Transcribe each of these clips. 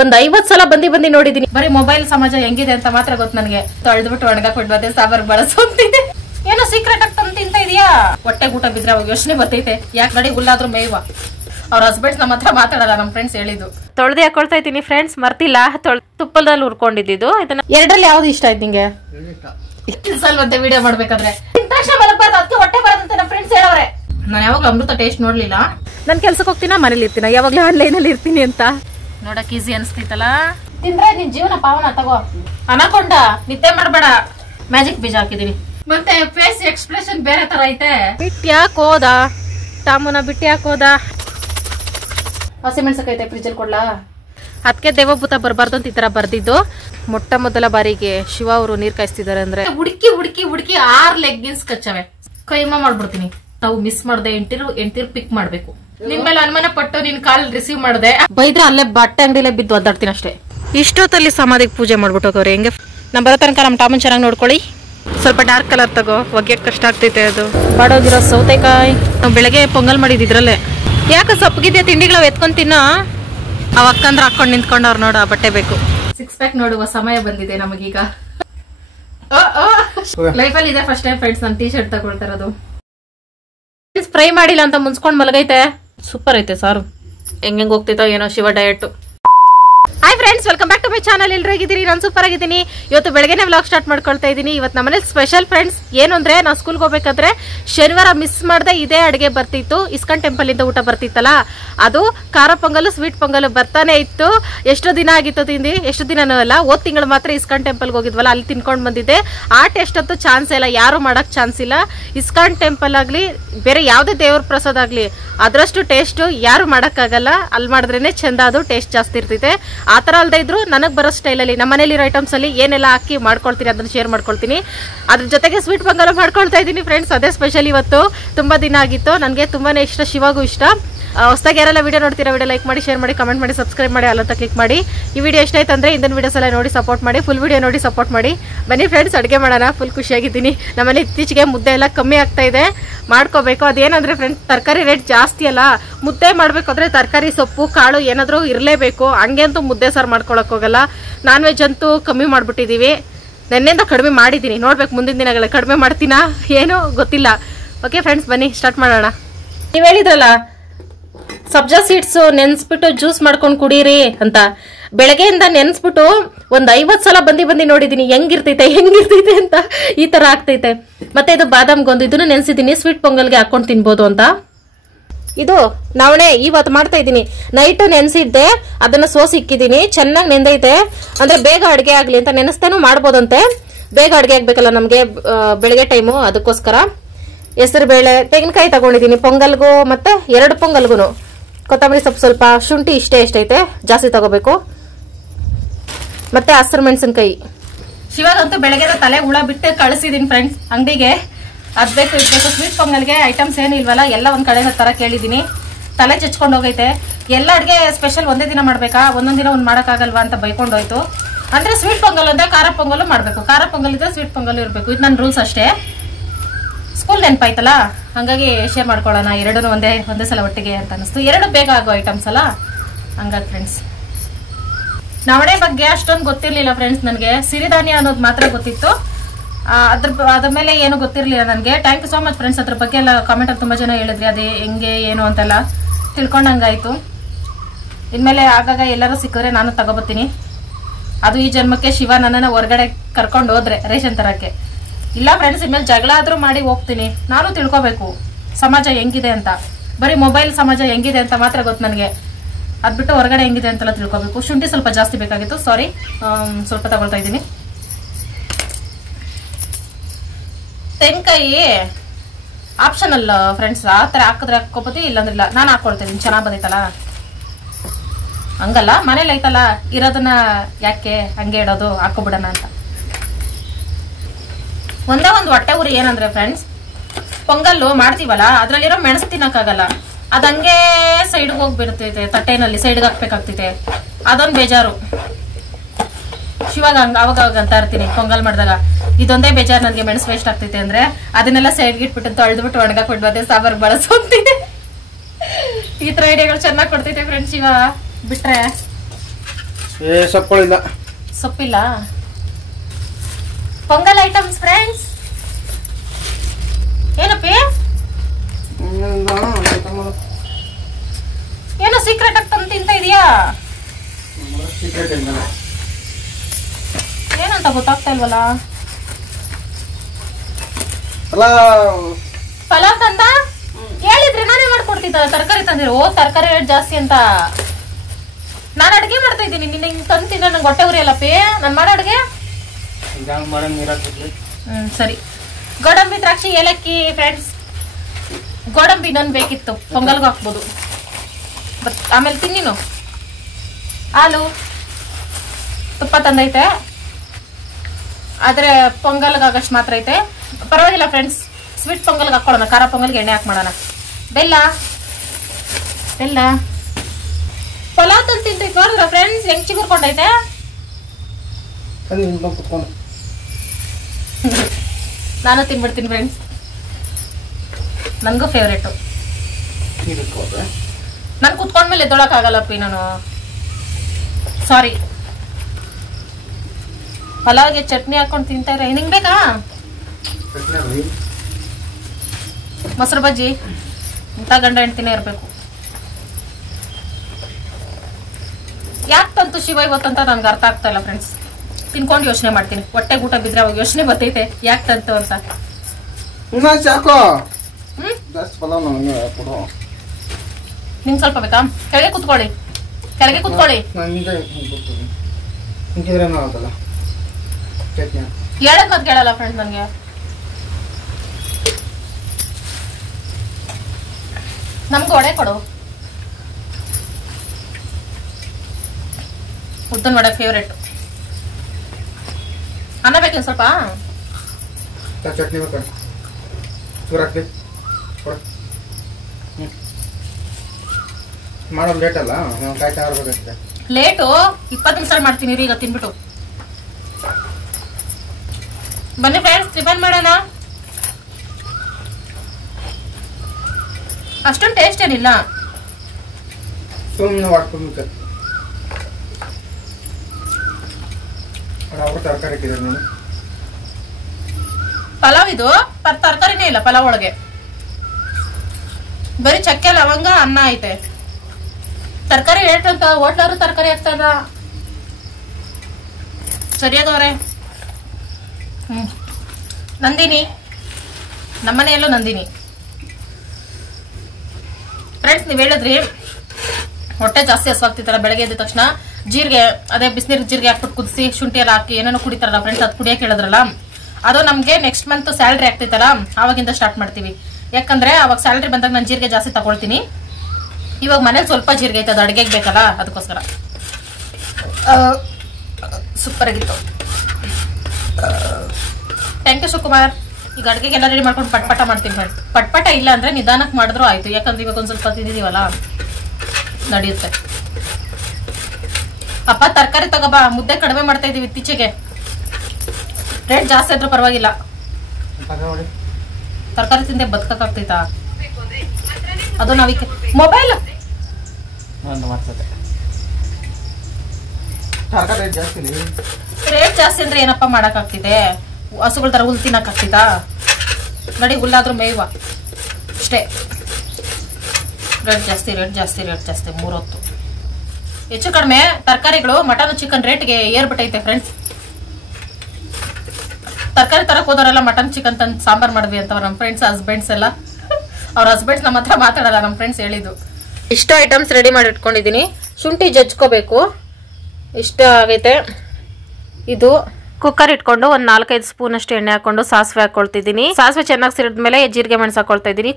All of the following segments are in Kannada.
ಒಂದ್ 50 ಸಲ ಬಂದಿ ನೋಡಿದೀನಿ. ಬರೀ ಮೊಬೈಲ್ ಸಮಾಜ ಹೆಂಗಿದೆ ಅಂತ ಮಾತ್ರ ಗೊತ್ತು ನನಗೆ. ತೊಳೆದ್ಬಿಟ್ಟು ಒಣಗಾಕ್ಬಿಟ್ಟು ಅದೇ ಸಾಂಬಾರ್ ಬಳಸೋಂತಿದೆ. ಏನೋ ಸೀಕ್ರೆಟ್ ಆಗಿ ತಂದು ತಿಂತ ಇದೀಯಾ? ಹೊಟ್ಟೆ ಊಟ ಬಿದ್ರೆ ಅವಾಗ ಯೋಚನೆ ಬರ್ತೈತೆ. ಯಾಕೆ ನಡಿ ಹುಲ್ಲಾದ್ರೂ ಮೇಯ್ವ. ಅವ್ರ ಹಸ್ಬೆಂಡ್ ನಮ್ಮ ಹತ್ರ ಮಾತಾಡಲ್ಲ, ನಮ್ ಫ್ರೆಂಡ್ಸ್ ಹೇಳಿದ್ದು. ತೊಳೆದೇ ಹಾಕೊಳ್ತಾ ಇದ್ದೀನಿ ಫ್ರೆಂಡ್ಸ್, ಮರ್ತಿಲ್ಲ. ತುಪ್ಪದಲ್ಲಿ ಹುರ್ಕೊಂಡಿದ್ದು. ಇದನ್ನ ಎರಡರಲ್ಲಿ ಯಾವ್ದು ಇಷ್ಟ ಆಯ್ತು ನಿಂಗೆ? ಮತ್ತೆ ವಿಡಿಯೋ ಮಾಡ್ಬೇಕಾದ್ರೆ ಅದಕ್ಕೆ ಹೊಟ್ಟೆ ಬರೋದಂತೆ ನಮ್ಮ ಫ್ರೆಂಡ್ಸ್ ಹೇಳವ್ರೆ. ನಾನು ಯಾವಾಗ ಅಮೃತ ಟೇಸ್ಟ್ ನೋಡ್ಲಿಲ್ಲ. ನನ್ ಕೆಲ್ಸಕ್ಕೆ ಹೋಗ್ತೀನ, ಮನೇಲಿ ಇರ್ತೀನ, ಯಾವಾಗ್ಲೂ ಆನ್ಲೈನ್ ಅಲ್ಲಿ ಇರ್ತೀನಿ ಅಂತ. ನೋಡಕ್ ಈಸಿ ಅನ್ಸ್ತೈತಲ್ಲ. ತಿಂದ್ರೆ ನಿನ್ ಜೀವನ ಪಾವನ. ತಗೋ ಅನಕೊಂಡ, ನಿದ್ದೆ ಮಾಡ್ಬೇಡ. ಮ್ಯಾಜಿಕ್ ಬೀಜ ಹಾಕಿದೀನಿ. ಮತ್ತೆ ಫೇಸ್ ಎಕ್ಸ್ಪ್ರೆಷನ್ ಬೇರೆ ತರ ಐತೆ. ಬಿಟ್ಟು ಯಾಕೆ ಹೋದ ತಾಮುನ? ಬಿಟ್ಟು ಯಾಕೆ ಹೋದ? ಹಸಿಮೆಣಸಕೈತೆ ಫ್ರಿಜ್ ಅಲ್ಲಿ ಕೊಡ್ಲಾ? ಅದಕ್ಕೆ ದೇವಭೂತ ಬರಬಾರ್ದು ಅಂತ ಈ ತರ ಬರ್ದಿದ್ದು. ಮೊಟ್ಟ ಮೊದಲ ಬಾರಿಗೆ ಶಿವ ಅವರು ನೀರ್ ಕಾಯಿಸ್ತಿದ್ದಾರೆ ಅಂದ್ರೆ ಹುಡುಕಿ 6 ಲೆಗ್ಗಿನ್ಸ್ ಕಚ್ಚವೆ. ಕೈಮಾ ಮಾಡ್ಬಿಡ್ತೀನಿ. ನಾವು ಮಿಸ್ ಮಾಡ್ದೆ ಎಂಟಿರು ಪಿಕ್ ಮಾಡ್ಬೇಕು. ನಿನ್ ಮೇಲೆ ಅನುಮಾನ ಪಟ್ಟು ನಿನ್ ಕಾಲ್ ರಿಸೀವ್ ಮಾಡ್ದೆ ಬೈದ್ರೆ ಅಲ್ಲೇ ಬಟ್ಟೆ ಅಂಗಡಿಲೇ ಬಿದ್ದು ಒದ್ದಾಡ್ತೀನಿ ಅಷ್ಟೇ. ಇಷ್ಟೊತ್ತಲ್ಲಿ ಸಮಾಧಿಗೆ ಪೂಜೆ ಮಾಡ್ಬಿಟ್ಟು ಹೋಗೋರು ಹೆಂಗೆ? ನಮ್ ಬರೋ ತನಕ ನಮ್ ಟಾಮನ್ ಚೆನ್ನಾಗಿ ನೋಡ್ಕೊಳ್ಳಿ. ಸ್ವಲ್ಪ ಡಾರ್ಕ್ ಕಲರ್ ತಗೋ, ಒಗ್ಯಕ್ ಕಷ್ಟ ಆಗ್ತೈತೆ. ಅದು ಬಾಡೋಗಿರೋ ಸೌತೆಕಾಯಿ ನಾವು ಬೆಳಗ್ಗೆ ಪೊಂಗಲ್ ಮಾಡಿದ್ರಲ್ಲೇ. ಯಾಕೆ ಸೊಪ್ಪಗಿದ್ಯಾ ತಿಂಡಿಗಳ ಎತ್ಕೊಂಡ್ ತಿನ್ನೋ? ಅವ್ ಅಕ್ಕಂದ್ರ ಹಾಕೊಂಡ್ ನಿಂತ್ಕೊಂಡವ್ರು ನೋಡು. ಆ ಬಟ್ಟೆ ಬೇಕು. 6 ಪ್ಯಾಕ್ ನೋಡುವ ಸಮಯ ಬಂದಿದೆ ನಮಗೀಗ. ಲೈಫಲ್ಲಿ ಇದೆ ಫಸ್ಟ್ ಟೈಮ್ ಫ್ರೆಂಡ್ಸ್ ನಾನು ಟೀ ಶರ್ಟ್ ತಗೊಳ್ತಾ ಇರೋದು. ಫ್ರೈ ಮಾಡಿಲ್ಲ ಅಂತ ಮುನ್ಸ್ಕೊಂಡ್ ಮಲಗೈತೆ. ಸೂಪರ್ ಐತೆ ಸಾರು. ಹೆಂಗ್ ಹೋಗ್ತೈತೋ ಏನೋ Shiva diet. Hi friends, welcome back to my channel. ಎಲ್ಲರೂ ಹೇಗಿದ್ದೀರಿ? ನಾನು ಸೂಪರ್ ಆಗಿದ್ದೀನಿ. ಇವತ್ತು ಬೆಳಗ್ಗೆನೆ ವ್ಲಾಗ್ ಸ್ಟಾರ್ಟ್ ಮಾಡ್ಕೊಳ್ತಾ ಇದ್ದೀನಿ. ಇವತ್ತು ನಮ್ಮನೇಲಿ ಸ್ಪೆಷಲ್ ಫ್ರೆಂಡ್ಸ್. ಏನು ಅಂದ್ರೆ ನಾವು ಸ್ಕೂಲ್ಗೆ ಹೋಗ್ಬೇಕಾದ್ರೆ ಶನಿವಾರ ಮಿಸ್ ಮಾಡದೆ ಇದೇ ಅಡುಗೆ ಬರ್ತಿತ್ತು. ಇಸ್ಕಾನ್ ಟೆಂಪಲ್ ಇಂದ ಊಟ ಬರ್ತಿತ್ತಲ್ಲ, ಅದು ಖಾರ ಪೊಂಗಲು ಸ್ವೀಟ್ ಪೊಂಗಲು ಬರ್ತಾನೆ ಇತ್ತು. ಎಷ್ಟು ದಿನ ಆಗಿತ್ತು ತಿಂದು? ಎಷ್ಟು ದಿನನೂ ಅಲ್ಲ, ಹೋದ್ ತಿಂಗಳು ಮಾತ್ರ ಇಸ್ಕಾನ್ ಟೆಂಪಲ್ಗೆ ಹೋಗಿದ್ವಲ್ಲ, ಅಲ್ಲಿ ತಿನ್ಕೊಂಡು ಬಂದಿದ್ದೆ. ಆ ಟೇಸ್ಟ್ ಅಂತೂ ಚಾನ್ಸ್ ಇಲ್ಲ, ಯಾರು ಮಾಡಕ್ ಚಾನ್ಸ್ ಇಲ್ಲ. ಇಸ್ಕಾನ್ ಟೆಂಪಲ್ ಆಗ್ಲಿ ಬೇರೆ ಯಾವುದೇ ದೇವ್ರ ಪ್ರಸಾದ ಆಗ್ಲಿ ಅದರಷ್ಟು ಟೇಸ್ಟ್ ಯಾರು ಮಾಡೋಕ್ಕಾಗಲ್ಲ. ಅಲ್ಲಿ ಮಾಡಿದ್ರೇನೆ ಚಂದ, ಅದು ಟೇಸ್ಟ್ ಜಾಸ್ತಿ ಇರ್ತೈತೆ. ಆ ಥರ ಅಲ್ಲದೆ ಇದ್ರು ನನಗೆ ಬರೋ ಸ್ಟೈಲಲ್ಲಿ ನಮ್ಮ ಮನೇಲಿರೋ ಐಟಮ್ಸ್ ಅಲ್ಲಿ ಏನೆಲ್ಲ ಹಾಕಿ ಮಾಡ್ಕೊಳ್ತೀನಿ ಅದನ್ನು ಶೇರ್ ಮಾಡ್ಕೊಳ್ತೀನಿ. ಅದ್ರ ಜೊತೆಗೆ ಸ್ವೀಟ್ ಪೊಂಗಲ್ ಮಾಡ್ಕೊಳ್ತಾ ಇದ್ದೀನಿ ಫ್ರೆಂಡ್ಸ್. ಅದೇ ಸ್ಪೆಷಲ್ ಇವತ್ತು. ತುಂಬಾ ದಿನ ಆಗಿತ್ತು. ನನಗೆ ತುಂಬಾನೇ ಇಷ್ಟ, ಶಿವಾಗೂ ಇಷ್ಟ. ಹೊಸದಾಗಿ ಯಾರೆಲ್ಲ ವಿಡಿಯೋ ನೋಡ್ತೀರಾ ವಿಡಿಯೋ ಲೈಕ್ ಮಾಡಿ, ಶೇರ್ ಮಾಡಿ, ಕಮೆಂಟ್ ಮಾಡಿ, ಸಬ್ಸ್ಕ್ರೈಬ್ ಮಾಡಿ, ಅಲ್ಲಂತ ಕ್ಲಿಕ್ ಮಾಡಿ. ಈ ವಿಡಿಯೋ ಎಷ್ಟ ಆಯ್ತು ಅಂದ್ರೆ ಇಂದಿನ ವಿಡಿಯೋಸ್ ಎಲ್ಲ ನೋಡಿ ಸಪೋರ್ಟ್ ಮಾಡಿ, ಫುಲ್ ವಿಡಿಯೋ ನೋಡಿ ಸಪೋರ್ಟ್ ಮಾಡಿ. ಬನ್ನಿ ಫ್ರೆಂಡ್ಸ್, ಅಡುಗೆ ಮಾಡೋಣ. ಫುಲ್ ಖುಷಿಯಾಗಿದ್ದೀನಿ. ನಮ್ಮನೆ ಇತ್ತೀಚೆಗೆ ಮುದ್ದೆ ಎಲ್ಲ ಕಮ್ಮಿ ಆಗ್ತಾ ಇದೆ, ಮಾಡ್ಕೋಬೇಕು. ಅದೇನಂದ್ರೆ ಫ್ರೆಂಡ್ಸ್, ತರಕಾರಿ ರೇಟ್ ಜಾಸ್ತಿ ಅಲ್ಲ. ಮುದ್ದೆ ಮಾಡ್ಬೇಕಾದ್ರೆ ತರಕಾರಿ ಸೊಪ್ಪು ಕಾಳು ಏನಾದರೂ ಇರಲೇಬೇಕು. ಹಂಗೆ ಅಂತೂ ಮುದ್ದೆ ಸಾರು ಮಾಡ್ಕೊಳಕ್ ಹೋಗಲ್ಲ. ನಾನ್ ವೆಜ್ ಅಂತೂ ಕಮ್ಮಿ ಮಾಡ್ಬಿಟ್ಟಿದೀವಿ. ನೆನ್ನೆಯಿಂದ ಕಡಿಮೆ ಮಾಡಿದ್ದೀನಿ. ನೋಡ್ಬೇಕು ಮುಂದಿನ ದಿನಗಳ ಕಡಿಮೆ ಮಾಡ್ತೀನಾ ಏನೋ ಗೊತ್ತಿಲ್ಲ. ಓಕೆ ಫ್ರೆಂಡ್ಸ್, ಬನ್ನಿ ಸ್ಟಾರ್ಟ್ ಮಾಡೋಣ. ನೀವ್ ಹೇಳಿದ್ರಲ್ಲ ಸಬ್ಜಾ ಸೀಡ್ಸ್ ನೆನ್ಸ್ಬಿಟ್ಟು ಜ್ಯೂಸ್ ಮಾಡ್ಕೊಂಡು ಕುಡೀರಿ ಅಂತ. ಬೆಳಗ್ಗೆಯಿಂದ ನೆನ್ಸ್ಬಿಟ್ಟು ಒಂದ್ 50 ಸಲ ಬಂದಿ ನೋಡಿದೀನಿ ಹೆಂಗಿರ್ತೈತೆ ಅಂತ. ಈ ತರ ಆಗ್ತೈತೆ. ಮತ್ತೆ ಇದು ಬಾದಾಮ್ಗೊಂದು ಇದನ್ನು ನೆನ್ಸಿದೀನಿ, ಸ್ವೀಟ್ ಪೊಂಗಲ್ಗೆ ಹಾಕೊಂಡು ತಿನ್ಬೋದು ಅಂತ. ಇದು ನವಣೆ ಇವತ್ತು ಮಾಡ್ತಾ ಇದ್ದೀನಿ. ನೈಟ್ ನೆನ್ಸಿದ್ದೆ, ಅದನ್ನ ಸೋಸಿ ಇಕ್ಕಿದೀನಿ. ಚೆನ್ನಾಗಿ ನೆಂದೈತೆ. ಅಂದ್ರೆ ಬೇಗ ಅಡ್ಗೆ ಆಗ್ಲಿ ಅಂತ ನೆನೆಸ್ತೇನೂ ಮಾಡ್ಬೋದಂತೆ. ಬೇಗ ಅಡ್ಗೆ ಆಗ್ಬೇಕಲ್ಲ ನಮ್ಗೆ ಬೆಳಗ್ಗೆ ಟೈಮು, ಅದಕ್ಕೋಸ್ಕರ. ಹೆಸರು ಬೇಳೆ ತೆಂಗಿನಕಾಯಿ ತಗೊಂಡಿದ್ದೀನಿ ಪೊಂಗಲ್ಗೂ, ಮತ್ತೆ 2 ಪೊಂಗಲ್ಗೂ. ಕೊತ್ತಂಬರಿ ಸೊಪ್ಪು ಸ್ವಲ್ಪ, ಶುಂಠಿ ಇಷ್ಟೇ ಎಷ್ಟೈತೆ, ಜಾಸ್ತಿ ತಗೋಬೇಕು. ಮತ್ತೆ ಹಸಿರು ಮೆಣಸಿನ್ಕಾಯಿ. ಶಿವಾಗಂತೂ ಬೆಳಗ್ಗೆ ತಲೆ ಹುಳ ಬಿಟ್ಟು ಕಳಿಸಿದೀನಿ ಫ್ರೆಂಡ್ಸ್ ಅಂಗಡಿಗೆ. ಅದ್ ಬೇಕು ಇದ್ಬೇಕು. ಸ್ವೀಟ್ ಪೊಂಗಲ್ಗೆ ಐಟಮ್ಸ್ ಏನು ಇಲ್ವಲ್ಲ, ಎಲ್ಲ ಒಂದ್ ಕಡೆ ತರ ಕೇಳಿದೀನಿ. ತಲೆ ಚಚ್ಕೊಂಡು ಹೋಗೈತೆ. ಎಲ್ಲ ಅಡ್ಗೆ ಸ್ಪೆಷಲ್ ಒಂದೇ ದಿನ ಮಾಡ್ಬೇಕಾ, ಒಂದೊಂದ್ ದಿನ ಒಂದ್ ಮಾಡಕ್ಕಾಗಲ್ವಾ ಅಂತ ಬೈಕೊಂಡೋಯ್ತು. ಅಂದ್ರೆ ಸ್ವೀಟ್ ಪೊಂಗಲ್ ಅಂದ್ರೆ ಖಾರ ಪೊಂಗಲು ಮಾಡ್ಬೇಕು, ಖಾರ ಪೊಂಗಲ್ ಇದ್ರೆ ಸ್ವೀಟ್ ಪೊಂಗಲ್ ಇರ್ಬೇಕು. ಇದು ನನ್ನ ರೂಲ್ಸ್ ಅಷ್ಟೇ. ಸ್ಕೂಲ್ ನೆನಪಾಯ್ತಲ್ಲ, ಹಂಗಾಗಿ ಶೇರ್ ಮಾಡ್ಕೊಳ್ಳೋಣ. ಎರಡೂ ಒಂದೇ ಸಲ ಒಟ್ಟಿಗೆ ಅಂತ ಅನಿಸ್ತು. 2 ಬೇಗ ಆಗೋ ಐಟಮ್ಸ್ ಅಲ್ಲ, ಹಂಗಾಗಿ ಫ್ರೆಂಡ್ಸ್. ನವಣೆ ಬಗ್ಗೆ ಅಷ್ಟೊಂದು ಗೊತ್ತಿರ್ಲಿಲ್ಲ ಫ್ರೆಂಡ್ಸ್ ನನಗೆ. ಸಿರಿಧಾನ್ಯ ಅನ್ನೋದು ಮಾತ್ರ ಗೊತ್ತಿತ್ತು. ಅದ್ರ ಮೇಲೆ ಏನು ಗೊತ್ತಿರ್ಲಿಲ್ಲ ನನಗೆ. Thank you so much friends. ಅದ್ರ ಬಗ್ಗೆ ಎಲ್ಲ ಕಾಮೆಂಟ್ ಅಲ್ಲಿ ತುಂಬಾ ಜನ ಹೇಳಿದ್ರಿ, ಅದೇ ಹೆಂಗೆ ಏನು ಅಂತೆಲ್ಲ ತಿಳ್ಕೊಂಡಂಗಾಯ್ತು. ಇನ್ಮೇಲೆ ಆಗಾಗ ಎಲ್ಲರೂ ಸಿಕ್ಕಿದ್ರೆ ನಾನು ತಗೋಬತ್ತೀನಿ. ಅದು ಈ ಜನ್ಮಕ್ಕೆ ಶಿವ ನನ್ನನ್ನು ಹೊರಗಡೆ ಕರ್ಕೊಂಡು ಹೋದ್ರೆ ರೇಷನ್ ತರಕ್ಕೆ. ಇಲ್ಲ ಫ್ರೆಂಡ್ಸ್, ಇನ್ಮೇಲೆ ಜಗಳ ಆದ್ರೂ ಮಾಡಿ ಹೋಗ್ತೀನಿ. ನಾನು ತಿಳ್ಕೊಬೇಕು ಸಮಾಜ ಹೆಂಗಿದೆ ಅಂತ. ಬರೀ ಮೊಬೈಲ್ ಸಮಾಜ ಹೆಂಗಿದೆ ಅಂತ ಮಾತ್ರ ಗೊತ್ತು ನನಗೆ. ಅದ್ಬಿಟ್ಟು ಹೊರಗಡೆ ಹೆಂಗಿದೆ ಅಂತೆಲ್ಲ ತಿಳ್ಕೊಬೇಕು. ಶುಂಠಿ ಸ್ವಲ್ಪ ಜಾಸ್ತಿ ಬೇಕಾಗಿತ್ತು, ಸಾರಿ, ಸ್ವಲ್ಪ ತಗೊಳ್ತಾ ಇದ್ದೀನಿ. ತೆಂಗಿನಕಾಯಿ ಆಪ್ಷನಲ್ ಫ್ರೆಂಡ್ಸ್. ಆ ಥರ ಹಾಕಿದ್ರೆ ಹಾಕೋಬೋದು, ಇಲ್ಲಾಂದ್ರೆ ಇಲ್ಲ. ನಾನು ಹಾಕೊಳ್ತಾ ಇದ್ದೀನಿ, ಚೆನ್ನಾಗಿ ಬಂದೈತಲ್ಲ. ಹಂಗಲ್ಲ, ಮನೇಲಿ ಐತಲ್ಲ ಇರೋದನ್ನ ಯಾಕೆ ಹಂಗೆ ಇಡೋದು, ಹಾಕೋಬಿಡೋಣ ಅಂತ. ಒಂದೇ ಒಂದು ಹೊಟ್ಟೆ ಊರಿ ಏನಂದ್ರೆ ಫ್ರೆಂಡ್ಸ್, ಪೊಂಗಲ್ಲು ಮಾಡ್ತೀವಲ್ಲ ಅದ್ರಲ್ಲಿರೋ ಮೆಣಸು ತಿನ್ನಕ್ಕಾಗಲ್ಲ. ಅದಂಗೆ ಸೈಡ್ಗೆ ಹೋಗ್ಬಿಡ್ತೈತೆ, ತಟ್ಟೆನಲ್ಲಿ ಸೈಡ್ಗೆ ಹಾಕ್ಬೇಕಾಗ್ತೈತೆ. ಅದೊಂದು ಬೇಜಾರು. ಶಿವಾಗ ಅವಾಗ ಅಂತ ಇರ್ತೀನಿ ಪೊಂಗಲ್ ಮಾಡಿದಾಗ. ಇದೊಂದೇ ಬೇಜಾರು ನನಗೆ, ಮೆಣಸು ವೇಸ್ಟ್ ಆಗ್ತೈತೆ ಅಂದ್ರೆ. ಅದನ್ನೆಲ್ಲ ಸೈಡ್ಗೆ ಇಟ್ಬಿಟ್ಟು ತೊಳೆದ್ಬಿಟ್ಟು ಒಣಗಾಕ್ಬಿಟ್ಟು ಅದೇ ಸಾಂಬಾರ್ ಬಳಸೋಂತಿದೆ. ಈ ತರ ಐಡಿಯಾಗಳು ಚೆನ್ನಾಗಿ ಕೊಡ್ತೈತೆ ಫ್ರೆಂಡ್ಸ್ ಶಿವ ಬಿಟ್ರೆ. ಸೊಪ್ಪುಗಳಿಲ್ಲ. ಸೊಪ್ಪಿಲ್ಲ. Pongal items friends. ಏನಪ್ಪಿ ಏನೋ ಸೀಕ್ರೆಟ್ ಆಗಿ ತಂದು ತಿಂತ ಇದೀಯಾ? ಏನಂತ ಗೊತ್ತಾಗ್ತಾ ಇಲ್ವಲ್ಲ. ಪಲಾವ್ ತಂದ ಹೇಳಿದ್ರೆ ನಾನೇ ಮಾಡ್ಕೊಡ್ತಿದ್ದ. ತರಕಾರಿ ತಂದಿರು. ತರಕಾರಿ ರೇಟ್ ಜಾಸ್ತಿ ಅಂತ ನಾನು ಅಡ್ಗೆ ಮಾಡ್ತಾ ಇದ್ದೀನಿ. ನಿನ್ನ ಹಿಂಗ್ ತಂದು ತಿಂದ್ರೆ ನಂಗೆ ಹೊಟ್ಟೆ ಉರಿ ಅಲ್ಲಪ್ಪಿ. ನಾನು ಮಾಡೋ ಅಡ್ಗೆ ಸರಿ. ಗೋಡಂಬಿ, ದ್ರಾಕ್ಷಿ, ಏಲಕ್ಕಿ ಫ್ರೆಂಡ್ಸ್. ಗೋಡಂಬಿ ನನ್ ಬೇಕಿತ್ತು, ಪೊಂಗಲ್ಗೂ ಹಾಕ್ಬೋದು. ಆಮೇಲೆ ತಿನ್ನಿನು. ಹಾಲು, ತುಪ್ಪ ತಂದೈತೆ, ಆದ್ರೆ ಪೊಂಗಲ್ಗೆ ಆಗಷ್ಟು ಮಾತ್ರ ಐತೆ. ಪರವಾಗಿಲ್ಲ ಫ್ರೆಂಡ್ಸ್, ಸ್ವೀಟ್ ಪೊಂಗಲ್ಗೆ ಹಾಕೊಳ್ಳೋಣ. ಖಾರ ಪೊಂಗಲ್ಗೆ ಎಣ್ಣೆ ಹಾಕಿ ಮಾಡೋಣ. ಬೆಲ್ಲ ಬೆಲ್ಲ. ಪಲಾವ್ ತಂದು ತಿಂತೈತೆ ನೋಡಿದ್ರ ಫ್ರೆಂಡ್ಸ್, ಹೆಂಗ್ ಚಿಗುರ್ಕೊಂಡೈತೆ. ನಾನು ತಿನ್ಬಿಡ್ತೀನಿ ಫ್ರೆಂಡ್ಸ್, ನನಗೂ ಫೇವ್ರೇಟು. ನಾನು ಕುತ್ಕೊಂಡ್ಮೇಲೆ ಎದ್ದೊಳಕ್ಕಾಗಲ್ಲಪ್ಪಿ ನಾನು. ಸಾರಿ. ಪಲಾವ್ಗೆ ಚಟ್ನಿ ಹಾಕೊಂಡು ತಿಂತಾರೆ. ನಿಂಗೆ ಬೇಕಾ ಮೊಸರು ಬಜ್ಜಿ? ಇಂಥ ಗಂಡ ಹೆಂಡ್ತಿನೇ ಇರಬೇಕು. ಯಾಕೆ ತಂತು ಶಿವ ಇವತ್ತಂತ ನನ್ಗೆ ಅರ್ಥ ಆಗ್ತಾ ಇಲ್ಲ ಫ್ರೆಂಡ್ಸ್. ತಿನ್ಕೊಂಡು ಯೋಚನೆ ಮಾಡ್ತೀನಿ. ಹೊಟ್ಟೆ ಊಟ ಬಿದ್ರೆ ಅವಾಗ ಯೋಚನೆ ಬರ್ತೈತೆ ಯಾಕೆ ತಂತು ಅಂತ. ನಿಮ್ಗೆ ಸ್ವಲ್ಪ ಬೇಕಾ? ಕೆಳಗೆ ಕುತ್ಕೊಳ್ಳಿ, ಕೆಳಗೆ ಕುತ್ಕೊಳ್ಳಿ. ಹೇಳದ್ ಮತ್ತೆ ಕೇಳಲ್ಲ ಫ್ರೆಂಡ್ಸ್ ನನಗೆ. ನಮ್ಗೆ ವಡೆ ಕೊಡು. ಉದ್ದನ್ ವಡೆ ಫೇವ್ರೇಟ್. ಅನ್ನ ಬೇಕೇನು ಸ್ವಲ್ಪ? ಚಟ್ನಿ ಮಾಡೋದು ಲೇಟ್ ಅಲ್ಲ, ಕಾಯ್ತಾ ಇರ್ಬೇಕಾಗ್ತದೆ. ಲೇಟು 20 ನಿಮಿಷ ಮಾಡ್ತೀನಿ ಈಗ ತಿನ್ಬಿಟ್ಟು. ಬನ್ನಿ ಫ್ರೆಂಡ್ಸ್, ಟಿಫನ್ ಮಾಡೋಣ. ಅಷ್ಟೊಂದು ಟೇಸ್ಟ್ ಏನಿಲ್ಲ. ಸುಮ್ಮನೆ ಮಾಡ್ಕೊಂಡು ತರಕಾರಿ ಇಟ್ಟಿದ್ದಾರೆ ನೀನು. ಪಲಾವ್ ಇದು ತರಕಾರಿನೇ ಇಲ್ಲ ಪಲಾವ್ ಒಳಗೆ. ಬರೀ ಚಕ್ಕೆ, ಲವಂಗ, ಅನ್ನ ಐತೆ. ತರಕಾರಿ ರೇಟ್ ಅಂತ ಹೋಟ್ಲವರು ತರಕಾರಿ ಹಾಕ್ತಾರ. ಸರಿಯಾಗವ್ರೆ. ನಂದಿನಿ, ನಮ್ಮನೆಯಲ್ಲೂ ನಂದಿನಿ. ಫ್ರೆಂಡ್ಸ್, ನೀವ್ ಹೇಳಿದ್ರಿ ಹೊಟ್ಟೆ ಜಾಸ್ತಿ ಹಸುವಾಗ್ತಿತ್ತಲ್ಲ ಬೆಳಗ್ಗೆ ಎದ್ದ ತಕ್ಷಣ. ಜೀರಿಗೆ, ಅದೇ ಬಿಸಿನೀರಿಗೆ ಜೀರಿಗೆ ಹಾಕ್ಬಿಟ್ಟು ಕುದಿಸಿ ಶುಂಠಿ ಎಲ್ಲ ಹಾಕಿ ಏನೇನೋ ಕುಡಿತಾರಲ್ಲ ಫ್ರೆಂಡ್ಸ್, ಅದು ಕುಡಿಯಕ್ಕೆ ಹೇಳಿದ್ರಲ್ಲ. ಅದು ನಮ್ಗೆ ನೆಕ್ಸ್ಟ್ ಮಂತ್ ಸ್ಯಾಲ್ರಿ ಆಗ್ತೈತಲ್ಲ ಆವಾಗಿಂದ ಸ್ಟಾರ್ಟ್ ಮಾಡ್ತೀವಿ. ಯಾಕಂದ್ರೆ ಅವಾಗ ಸ್ಯಾಲ್ರಿ ಬಂದಾಗ ನಾನು ಜೀರಿಗೆ ಜಾಸ್ತಿ ತಗೊಳ್ತೀನಿ. ಇವಾಗ ಮನೇಲಿ ಸ್ವಲ್ಪ ಜೀರಿಗೆ ಐತೆ, ಅದು ಅಡುಗೆಗೆ ಬೇಕಲ್ಲ, ಅದಕ್ಕೋಸ್ಕರ. ಸೂಪರ್ ಆಗಿತ್ತು. Thank you Shivakumar. ಈಗ ಅಡುಗೆಗೆಲ್ಲ ರೆಡಿ ಮಾಡ್ಕೊಂಡು ಪಟ್ಪಟ ಮಾಡ್ತೀನಿ ಫ್ರೆಂಡ್. ಪಟ್ಪಟ ಇಲ್ಲ ಅಂದ್ರೆ ನಿಧಾನಕ್ಕೆ ಮಾಡಿದ್ರು ಆಯ್ತು. ಯಾಕಂದ್ರೆ ಇವಾಗ ಒಂದ್ ಸ್ವಲ್ಪ ತಿಂದಿದೀವಲ್ಲ, ನಡೆಯುತ್ತೆ. ಅಪ್ಪ ತರಕಾರಿ ತಗೋಬಾ, ಮುದ್ದೆ ಕಡಿಮೆ ಮಾಡ್ತಾ ಇದೀವಿ ಇತ್ತೀಚೆಗೆ. ರೇಟ್ ಜಾಸ್ತಿ ಆದ್ರೂ ಪರವಾಗಿಲ್ಲ. ತರಕಾರಿ ತಿಂದೆ ಬದುಕಕ್ಕಾಗ್ತೈತಾ? ಅದು ನಾವೀಗ ಮೊಬೈಲ್ ರೇಟ್ ಜಾಸ್ತಿ ಅಂದ್ರೆ ಏನಪ್ಪಾ ಮಾಡಕ್ ಆಗ್ತಿದೆ? ಹಸುಗಳ ತರ ಹುಲ್ ತಿನ್ನಕ್ ಆಗ್ತಿದಾ? ನಡಿ, ಹುಲ್ಲಾದ್ರೂ ಮೇಯುವ ಅಷ್ಟೇ. ರೇಟ್ ಜಾಸ್ತಿ, ರೇಟ್ ಜಾಸ್ತಿ, ರೇಟ್ ಜಾಸ್ತಿ. 3 ಹೊತ್ತು ಹೆಚ್ಚು ಕಡಿಮೆ ತರಕಾರಿಗಳು, ಮಟನ್, ಚಿಕನ್ ರೇಟ್ಗೆ ಏರ್ಬಿಟ್ಟೈತೆ ಫ್ರೆಂಡ್ಸ್. ತರಕಾರಿ ತರಕ್ ಹೋದವರೆಲ್ಲ ಮಟನ್, ಚಿಕನ್ ತಂದು ಸಾಂಬಾರ್ ಮಾಡಿದ್ವಿ ಅಂತ ನಮ್ಮ ಫ್ರೆಂಡ್ಸ್ ಹಸ್ಬೆಂಡ್ಸ್ ಎಲ್ಲ. ಅವ್ರ ಹಸ್ಬೆಂಡ್ಸ್ ನಮ್ಮ ಹತ್ರ ಮಾತಾಡಲ್ಲ, ನಮ್ಮ ಫ್ರೆಂಡ್ಸ್ ಹೇಳಿದ್ದು. ಇಷ್ಟ ಐಟಮ್ಸ್ ರೆಡಿ ಮಾಡಿ ಇಟ್ಕೊಂಡಿದ್ದೀನಿ. ಶುಂಠಿ ಜಜ್ಕೋಬೇಕು, ಇಷ್ಟ ಆಗೈತೆ. ಇದು ಕುಕ್ಕರ್ ಇಟ್ಕೊಂಡು ಒಂದು 4-5 ಸ್ಪೂನ್ ಅಷ್ಟು ಎಣ್ಣೆ ಹಾಕೊಂಡು ಸಾಸಿವೆ ಹಾಕೊಳ್ತಿದ್ದೀನಿ. ಸಾಸಿವೆ ಚೆನ್ನಾಗಿ ಸಿಡಿದ್ಮೇಲೆ ಜೀರಿಗೆ ಮೆಣಸು ಹಾಕೊಳ್ತಾ ಇದ್ದೀನಿ.